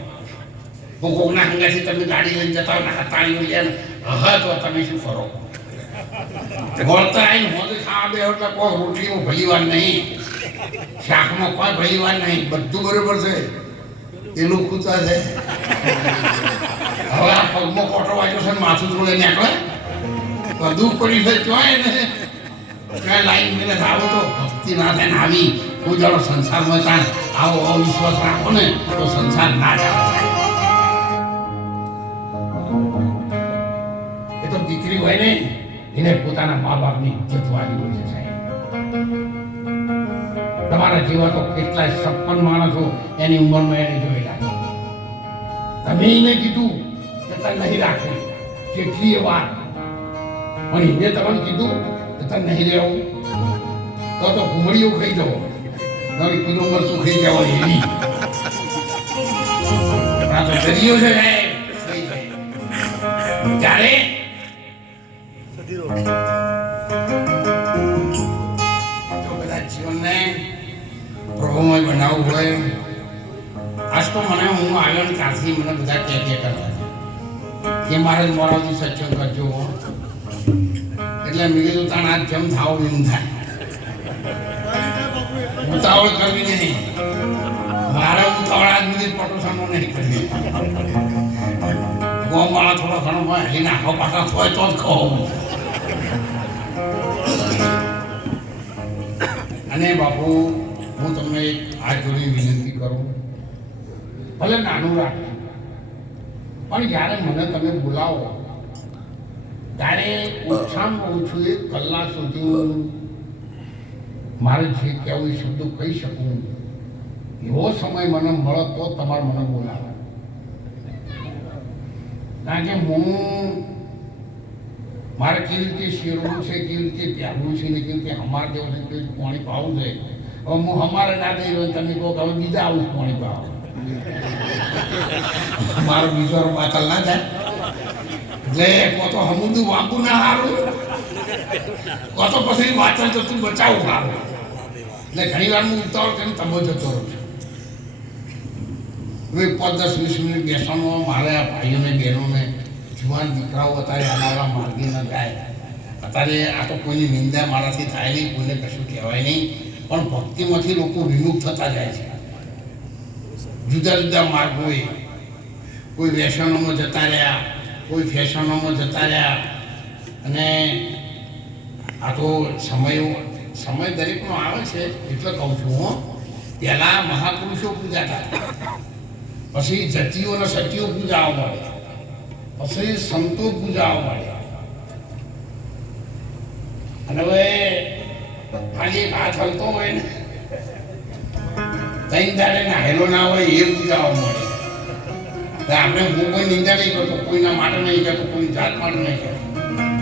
હું કોકના હંગાથી તમે ગાડી લઈને જતા હોય ને તાળી લઈ જાય ને, હા તો તમે શું કરો? વળતા આવીને હોદ ખાવા બે એટલે કોઈ રોટલીમાં ભલીવાર નહીં, શાકમાં કોઈ ભલીવાર નહીં, બધું બરોબર છે. એનું ખૂતા છે. હવે આ પગમાં કોટો વાગ્યો છે, માથું થોડે નીકળે, બધું પડી છે. ચોય ને લાઈન મિલે આવો તો ભક્તિ ના થાય ને આવી કોઈ જાણો સંસારમાં થાય આવો અવિશ્વાસ રાખો ને તો સંસાર ના ચાલે. એ તો દીકરી હોય ને એને પોતાના મા બાપની ઇજ્જત વાળી હોય છે સાહેબ. તમારા જેવા તો કેટલાય 56 માણસો એની ઉંમરમાં એને જોયેલા છે. તમે એને કીધું કે તને નહીં રાખે કેટલી વાર, પણ એને તમને કીધું કે તને નહીં રહેવું તો ઘુમડીઓ ખાઈ જવો, નવી કિલો મરચું ખાઈ જવો. એવી આ તો દરિયો છે ત્યારે જીવનને પ્રભુમય બનાવવું હોય. આજ તો મને હું આવ્યો ને ત્યાંથી મને બધા કે કરતા કે મારે મોરાથી સત્સંગ કરજો. એટલે મેં કીધું તાણ આજ જેમ થાવ એમ થાય, ઉતાવળ કરવી નહીં. મારે ઉતાવળ આજ બધી પટોસાનો નહીં કરવી. ગોમાળા થોડો ઘણો હોય એને આખો પાછા હોય તો જ કહું. અને બાપુ, હું તમને એક હાથ જોડી વિનંતી કરું, ભલે નાનું રાખજો, પણ જ્યારે મને તમે બોલાવો ત્યારે ઓછામાં ઓછું 1 કલાક સુધી મારે જે કહેવું એ શબ્દો કહી શકું એવો સમય મને મળે તો તમારે મને બોલાવો. કારણ કે હું મારે કેવી રીતે શેરવું છે, કેવી રીતે ત્યાગવું છે ને કેવી રીતે હમાર દેવું છે, કેવી રીતે પાણી પાવું છે. હવે હું હમારે ના દઈ રહ્યો તમે કહો કે હવે બીજા આવું પાણી પાવ, મારો બીજો પાતળ ના જાય. એટલે કો તો હમુદું વાપું ના હારું, કો તો પછી વાંચન તો તું બચાવું હારું. એટલે ઘણી વાર હું ઉતાવળ કરીને તબો જતો રહું છું. હવે 5-10-20 મિનિટ બેસવાનું મારે આ ભાઈઓને બહેનોને જુવાન દીકરાઓ અત્યારે અમારા માર્ગી ન જાય. અત્યારે આ તો કોઈની નિંદા મારાથી થાય નહીં, કોઈને કશું કહેવાય નહીં, પણ ભક્તિમાંથી લોકો વિમુખ થતા જાય છે. જુદા જુદા માર્ગો, કોઈ વ્યસનોમાં જતા રહ્યા, કોઈ ફેશનોમાં જતા રહ્યા. અને આ તો સમય દરેકનો આવે છે એટલે કહું છું હું. પહેલાં મહાપુરુષો પૂજાતા, પછી જતીઓ અને સતીઓ પૂજાઓ મળે, પછી સંતો પૂજાઓ મળે. અને હવે ખાલી એક હાથ હલતો હોય ને, ત્રણ દાડે નાહેલો ના હોય એ પૂજાઓ મળે. આપણે હું કોઈ નિંદા નહીં કરતો, કોઈના માટે નહીં કરતો, કોઈ જાત માટે નહીં કરતો,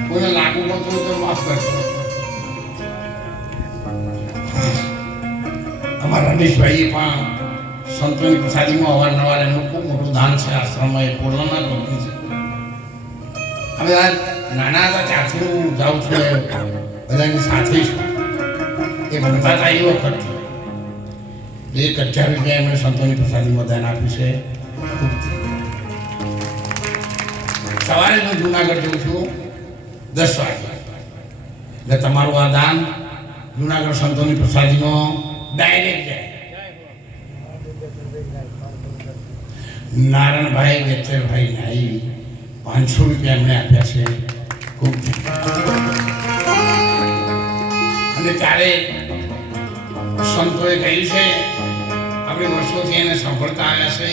કોઈને લાગુ પડતો હોય તો માફ કરતો. અમારા રમેશભાઈએ પણ સંતોની પ્રસાદીમાં અવારનવાર એમનું ખૂબ મોટું દાન છે. આશ્રમમાં એ કોરોના કરતું છે. હવે આ નાના હતા ત્યારથી હું જાઉં છું, બધાની સાથે છું. એ ભણતા હતા એ વખત 1,000 રૂપિયા એમણે સંતોની પ્રસાદીમાં દાન આપ્યું છે. સવારે હું જુનાગઢ જઉં છું 10 વાગે, એટલે તમારું આ દાન જુનાગઢ સંતોની પ્રસાદીમાં ડાયરેક્ટ જાય. નારાયણભાઈ વેચરભાઈ નાઈ 500 રૂપિયા એમણે આપ્યા છે. ખૂબ અને ત્યારે સંતોએ કહ્યું છે, આપણે વર્ષોથી એને સાંભળતા આવ્યા છે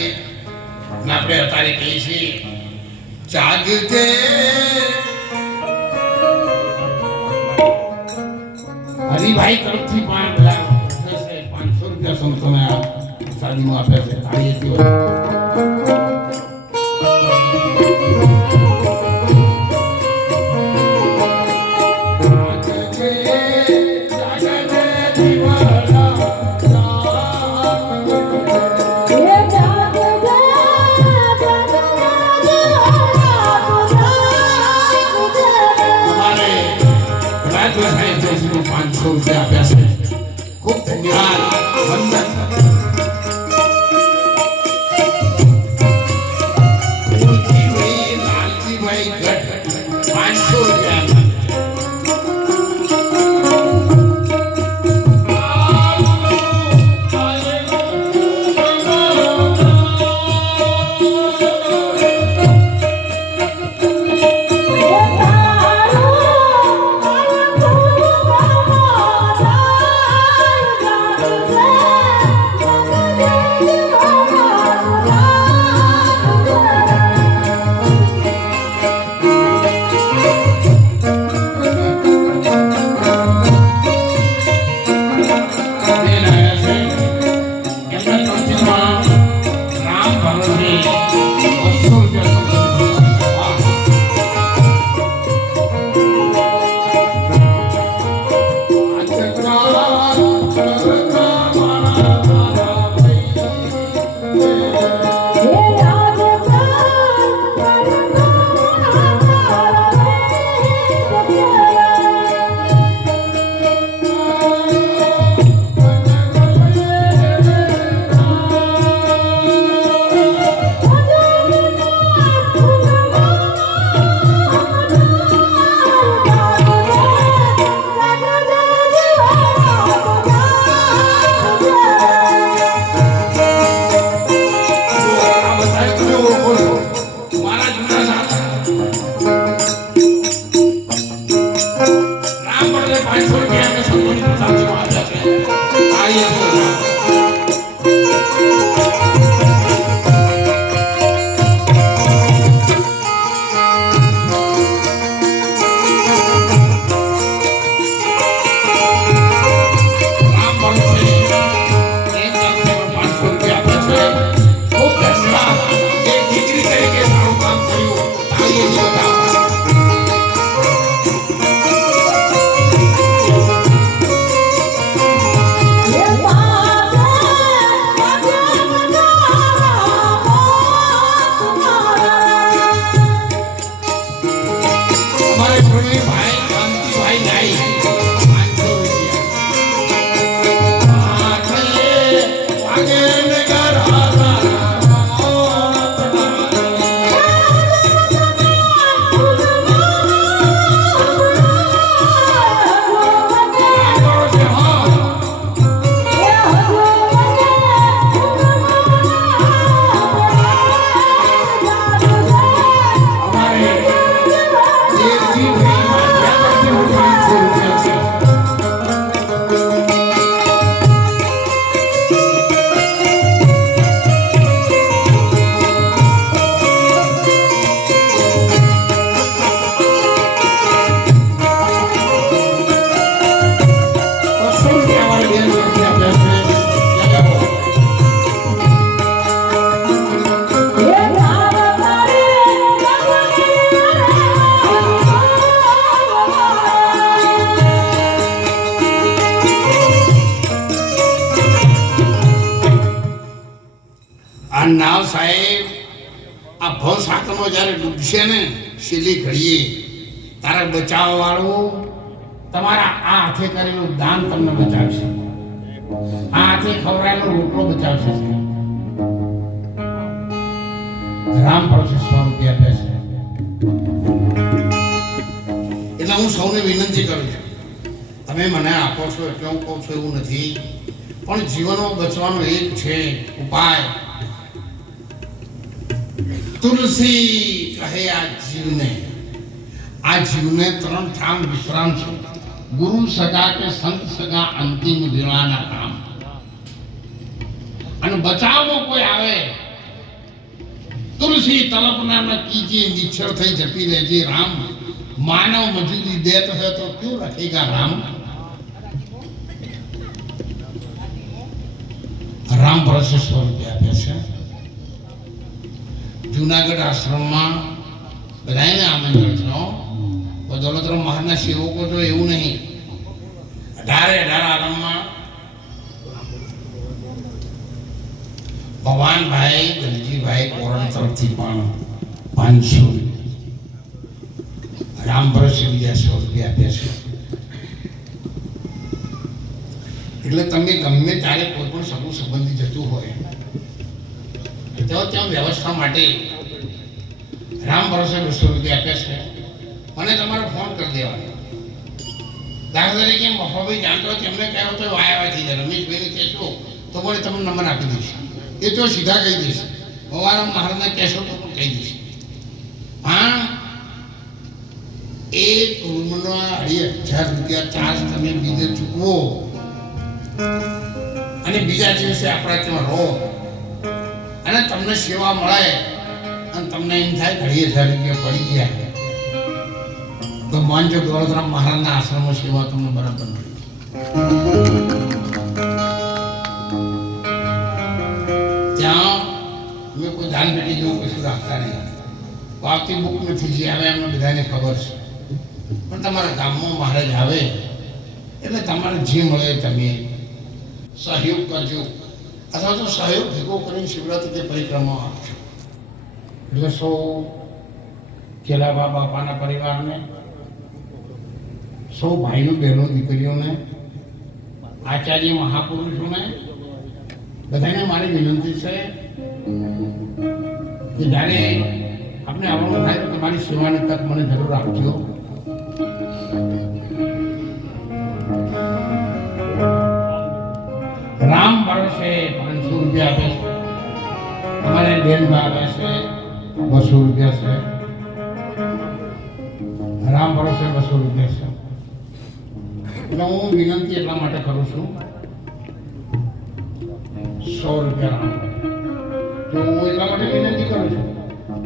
અને આપણે અત્યારે કહીએ છીએ, જાગજે હરિભાઈ તરફથી 500 રૂપિયા સંતોને સાદીમાં આપ્યા છે. તાળીએથી રૂપિયા આપ્યા છે. ખૂબ ધન્યવાદ. લાલજીભાઈ ગઢ 500 રૂપિયા. અને નાવ સાહેબ આ ભવ સાતમાં જ્યારે ડૂબશે ને છેલ્લી ઘડીએ તારા બચાવવા વાળું તમારા આ હાથે કરેલું દાન તમને બચાવશે, આ હાથે ખવડાયેલો રોટલો બચાવશે. રામ ભરોસે 100 રૂપિયા આપે છે. એટલે હું સૌને વિનંતી કરું છું, તમે મને આપો છો એટલે હું કહું છું એવું નથી, પણ જીવનમાં બચવાનો એક છે ઉપાય. તુલસી કહે આ જીવને 3 ઠામ વિશ્રામ છે, ગુરુ સગા કે સંત સગા અંતિમ વેળાના કામ. અને બચાવમાં કોઈ આવે તુલસી તલપના ન કીજીએ, નિશ્ચળ થઈ જપી રહેજે રામ. માનવ મજૂરી દેત હૈ તો ક્यों રખેગા રામ. રામ ભરોસે 100 રૂપિયા આપે છે. જુનાગઢ આશ્રમમાં બધાને આમંત્રણ છે. દોલતરામ મહારાજના સેવકો તો એવું નહીં, 18 આલમમાં ભવાનભાઈ દલજીભાઈ કોરણ તરફથી પણ 500 રૂપિયા, રામ ભરોસે બીજા 100 રૂપિયા આપે છે. એટલે તમે ગમે ત્યારે કોઈ પણ સમૂહ સંબંધી જતું હોય તો ત્યાં વ્યવસ્થા માટે રામ ભરોસે 200 રૂપિયા આપે છે. મને તમારો ફોન કરી દેવાનો. દાખલા તરીકે મફાભાઈ જાણતો હોય તેમને કહ્યું તો વાયા થઈ જાય, રમેશભાઈને કહેશો તો મને તમને નંબર આપી દઈશ, એ તો સીધા કહી દઈશ. ભગવાન મહારાજને કહેશો તો પણ કહી દઈશ. હા, એક રૂમનો 2,500 રૂપિયા ચાર્જ તમે બીજે ચૂકવો અને બીજા દિવસે આપણા ત્યાં રહો અને તમને સેવા મળે અને તમને એમ થાય 2,500 રૂપિયા પડી ગયા તો માનજો દોલતરામ મહારાજના આશ્રમમાં સેવા તમને બરાબર મળી. ત્યાં અમે કોઈ દાન પેટી જેવું કશું રાખતા નહીં. આવતી બુક નથી જે આવે એમને બધાને ખબર છે, પણ તમારા ગામમાં મહારાજ આવે એટલે તમારે જે મળે તમે સહયોગ કરજો, અથવા તો સહયોગ ભેગો કરીને શિવરાત્રી પરિક્રમા આપજો. એટલે સૌ કેલાબા બાપાના પરિવારને, સૌ ભાઈઓ બહેનો દીકરીઓને, આચાર્ય મહાપુરુષોને બધાને મારી વિનંતી છે કે જ્યારે આપણે આવવાનું થાય તો તમારી સેવાની તક મને જરૂર આપજો. રામ ભરોસે 500 રૂપિયા આપે છે. અમારે બેનબા આપે છે 200 રૂપિયા છે. રામ ભરોસે 200 રૂપિયા છે. એટલે હું વિનંતી એટલા માટે કરું છું 100 રૂપિયા રામ. તો હું એટલા માટે વિનંતી કરું છું,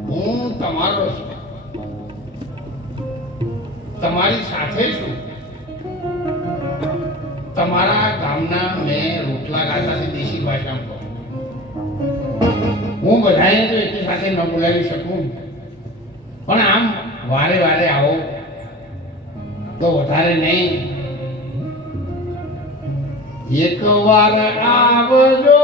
હું તમારો છું, તમારી સાથે છું. તમારા ગામના મેં રોટલા ગાતાથી દેશી ભાષામાં કહું. હું બધાને તો એકી સાથે ન બોલાવી શકું, પણ આમ વારે વારે આવો તો વધારે નહીં. એક વાર આવજો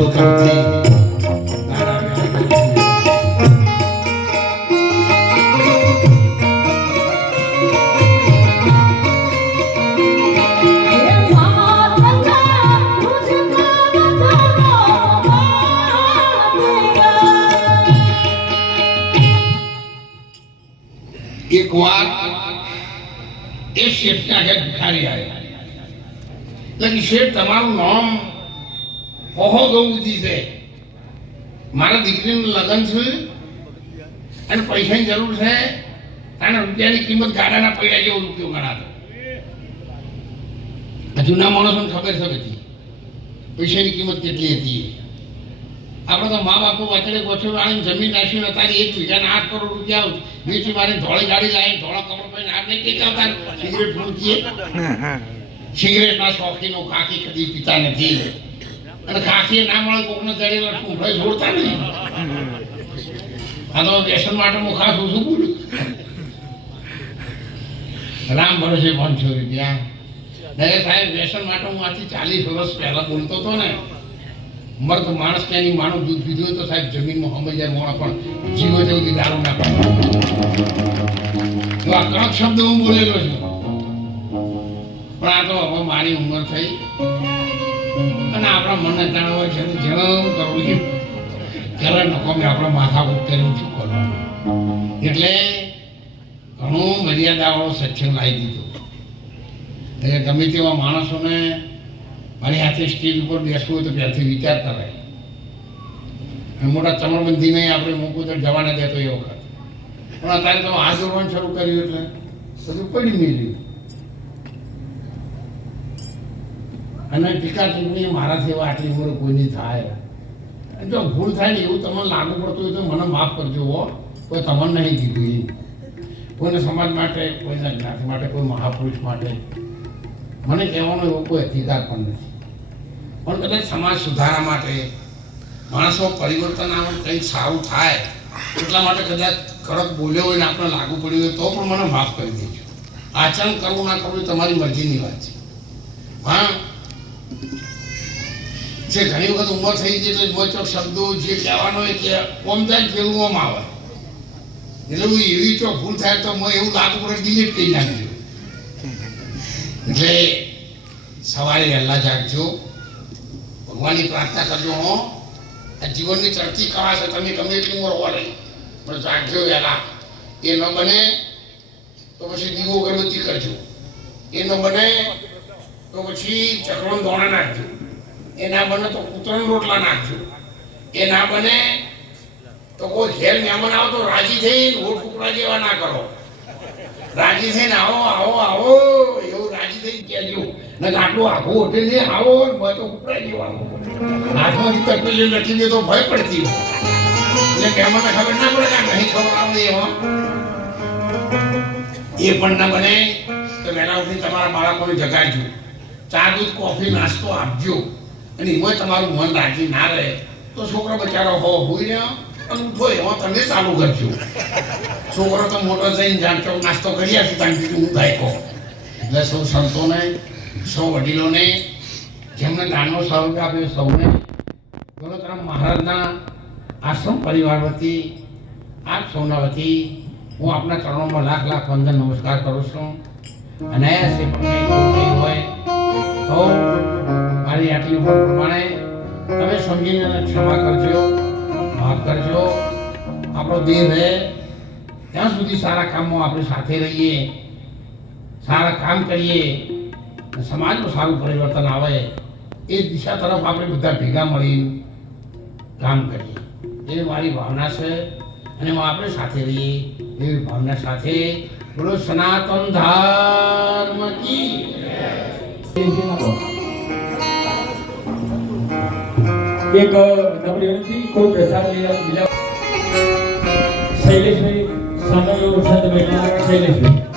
સંતો તરફથી એક વાર એ શેઠને આગળ ભિખારી આવ્યા એટલે કે શેઠ તમારું નામ ઓહો ગૌદી છે, મારા દીકરીનું લગ્ન છે અને પૈસાની જરૂર છે અને રૂપિયાની કિંમત ગાડાના પૈડા જેવો રૂપિયો ગણાતો. જૂના માણસોને ખબર છે બધી પૈસાની કિંમત કેટલી હતી. આપણે તો મા બાપુ વચડે ગોઠવ વાળીને જમીન નાખીને અત્યારે 1 વીઘાના 8 કરોડ રૂપિયા વેચી મારી ધોળી ગાડી લાવી ધોળા કપડ પહેરીને આપણે ટેકાવતા સિગરેટ ફૂંકીએ. સિગરેટના શોખીનો ખાખી કદી પીતા નથી અને ખાખી ના મળે કોકને ચડેલા ટૂંકડે છોડતા નહીં. આ તો વ્યસન માટે હું ખાસ ઓછું બોલું. રામ ભરોસે 500 રૂપિયા સાહેબ વ્યસન માટે હું આથી 40 વર્ષ પહેલા બોલતો હતો ને. મર્દ માણસ ક્યાંની માણસ દૂધ પીધું હોય તો સાહેબ જમીનમાં સમય જાય મોણા પણ જીવો જેવું દારૂ ના પડે. આ કડક શબ્દ હું બોલેલો છું પણ આ તો હવે મારી ઉંમર થઈ અને આપણા મનને જાણ હોય છે જન્મ કરવું છે ત્યારે નકોમે આપણા માથા ઉતરીને શું કરવાનું. એટલે ઘણું મર્યાદાવાળો સત્સંગ લાવી દીધો. એટલે ગમે તેવા માણસોને મારી હાથે સ્ટેજ ઉપર બેસવું હોય તો ત્યારથી વિચાર કરાય. મોટા ચમરબંધી નહીં આપણે મૂકવું તો જવાને દેતો એ વખત પણ અત્યારે તો હાથ જોડવાનું શરૂ કર્યું એટલે બધું પડી મેળ્યું. અને ટીકા ટીપ્પણી મારાથી એવા આટલી ઉંમર કોઈની થાય જો ભૂલ થાય ને એવું તમને લાગુ પડતું હોય તો મને માફ કરજો હો. કોઈ તમને નહીં કીધું એ કોઈને સમાજ માટે કોઈના જ્ઞાતિ માટે કોઈ મહાપુરુષ માટે મને કહેવાનો એવો કોઈ અધિકાર પણ નથી. પણ કદાચ સમાજ સુધારા માટે માણસો પરિવર્તન આવે કંઈક સારું થાય એટલા માટે કદાચ કડક બોલ્યો હોય ને આપણે લાગુ પડ્યું હોય તો પણ મને માફ કરી દેજો. આચરણ કરવું ના કરવું તમારી મરજીની વાત છે. હા જે ઘણી વખત ઉંમર થઈ છે એટલે મોચક શબ્દો જે કહેવાનો હોય કે ઓમ જાય પેલું ઓમ આવે એટલે એવી તો ભૂલ થાય તો મેં એવું લાગુ પડે ડિલીટ કરી નાખજો. એટલે સવારે વહેલા જાગજો, ભગવાનની પ્રાર્થના કરજો. હો આ જીવનની ચડતી કળા છે, તમે ગમે એટલી ઉંમર હોય પણ જાગજો વહેલા. એ ન બને તો પછી દીવો અગરબત્તી કરજો. એ ન બને તો પછી ચકડોન દોણા નાખજો. એ ના બને તો કૂતરાના રોટલા નાખજો. એ ના બને તો કોઈ ઘેર મહેમાન આવો તો રાજી થઈને હોઠ કુકડા જેવા ના કરો. રાજી થઈને આવો આવો આવો એવું રાજી થઈને કહેજો. ને આટલું આખું હોટેલ ને આવો મેં તો કુકડા જેવા હાથમાંથી તકલીફ લખી દે તો ભય પડતી એટલે મહેમાનને ખબર ના પડે કે નહીં ખબર આવે એવા. એ પણ ના બને તો વહેલા ઉઠીને તમારા બાળકોને જગાડજો. ચા દૂધ કોફી નાસ્તો આપજો અને એમાં તમારું મન રાજી ના રહે તો છોકરો બચારો હોઈ રહ્યો અને ઉઠો એમાં તમે ચાલુ કરજો. છોકરો તો મોટો થઈને જાણતો નાસ્તો કરી આપી ત્યાં બીજું હું ગાયકો. એટલે સૌ સંતોને સૌ વડીલોને જેમને દાનનો સહયોગ આપ્યો સૌને ગોલકરામ મહારાજના આશ્રમ પરિવાર વતી આપ સૌના વતી હું આપના ચરણોમાં લાખ લાખ વંદન નમસ્કાર કરું છું. અને હોય તો મારી આટલી ઉંમર પ્રમાણે તમે સમજીને ક્ષમા કરજો, માફ કરજો. આપણો દેહ રહે ત્યાં સુધી સારા કામમાં આપણે સાથે રહીએ, સારા કામ કરીએ, સમાજનું સારું પરિવર્તન આવે એ દિશા તરફ આપણે બધા ભેગા મળીને કામ કરીએ એ મારી ભાવના છે. અને આપણે સાથે રહીએ એવી ભાવના સાથે બોલો સનાતન ધર્મ કી. એક નબળી વિનંતી, કોઈ પ્રસાદ શૈલેષભાઈ સામે સંત બેઠા શૈલેષભાઈ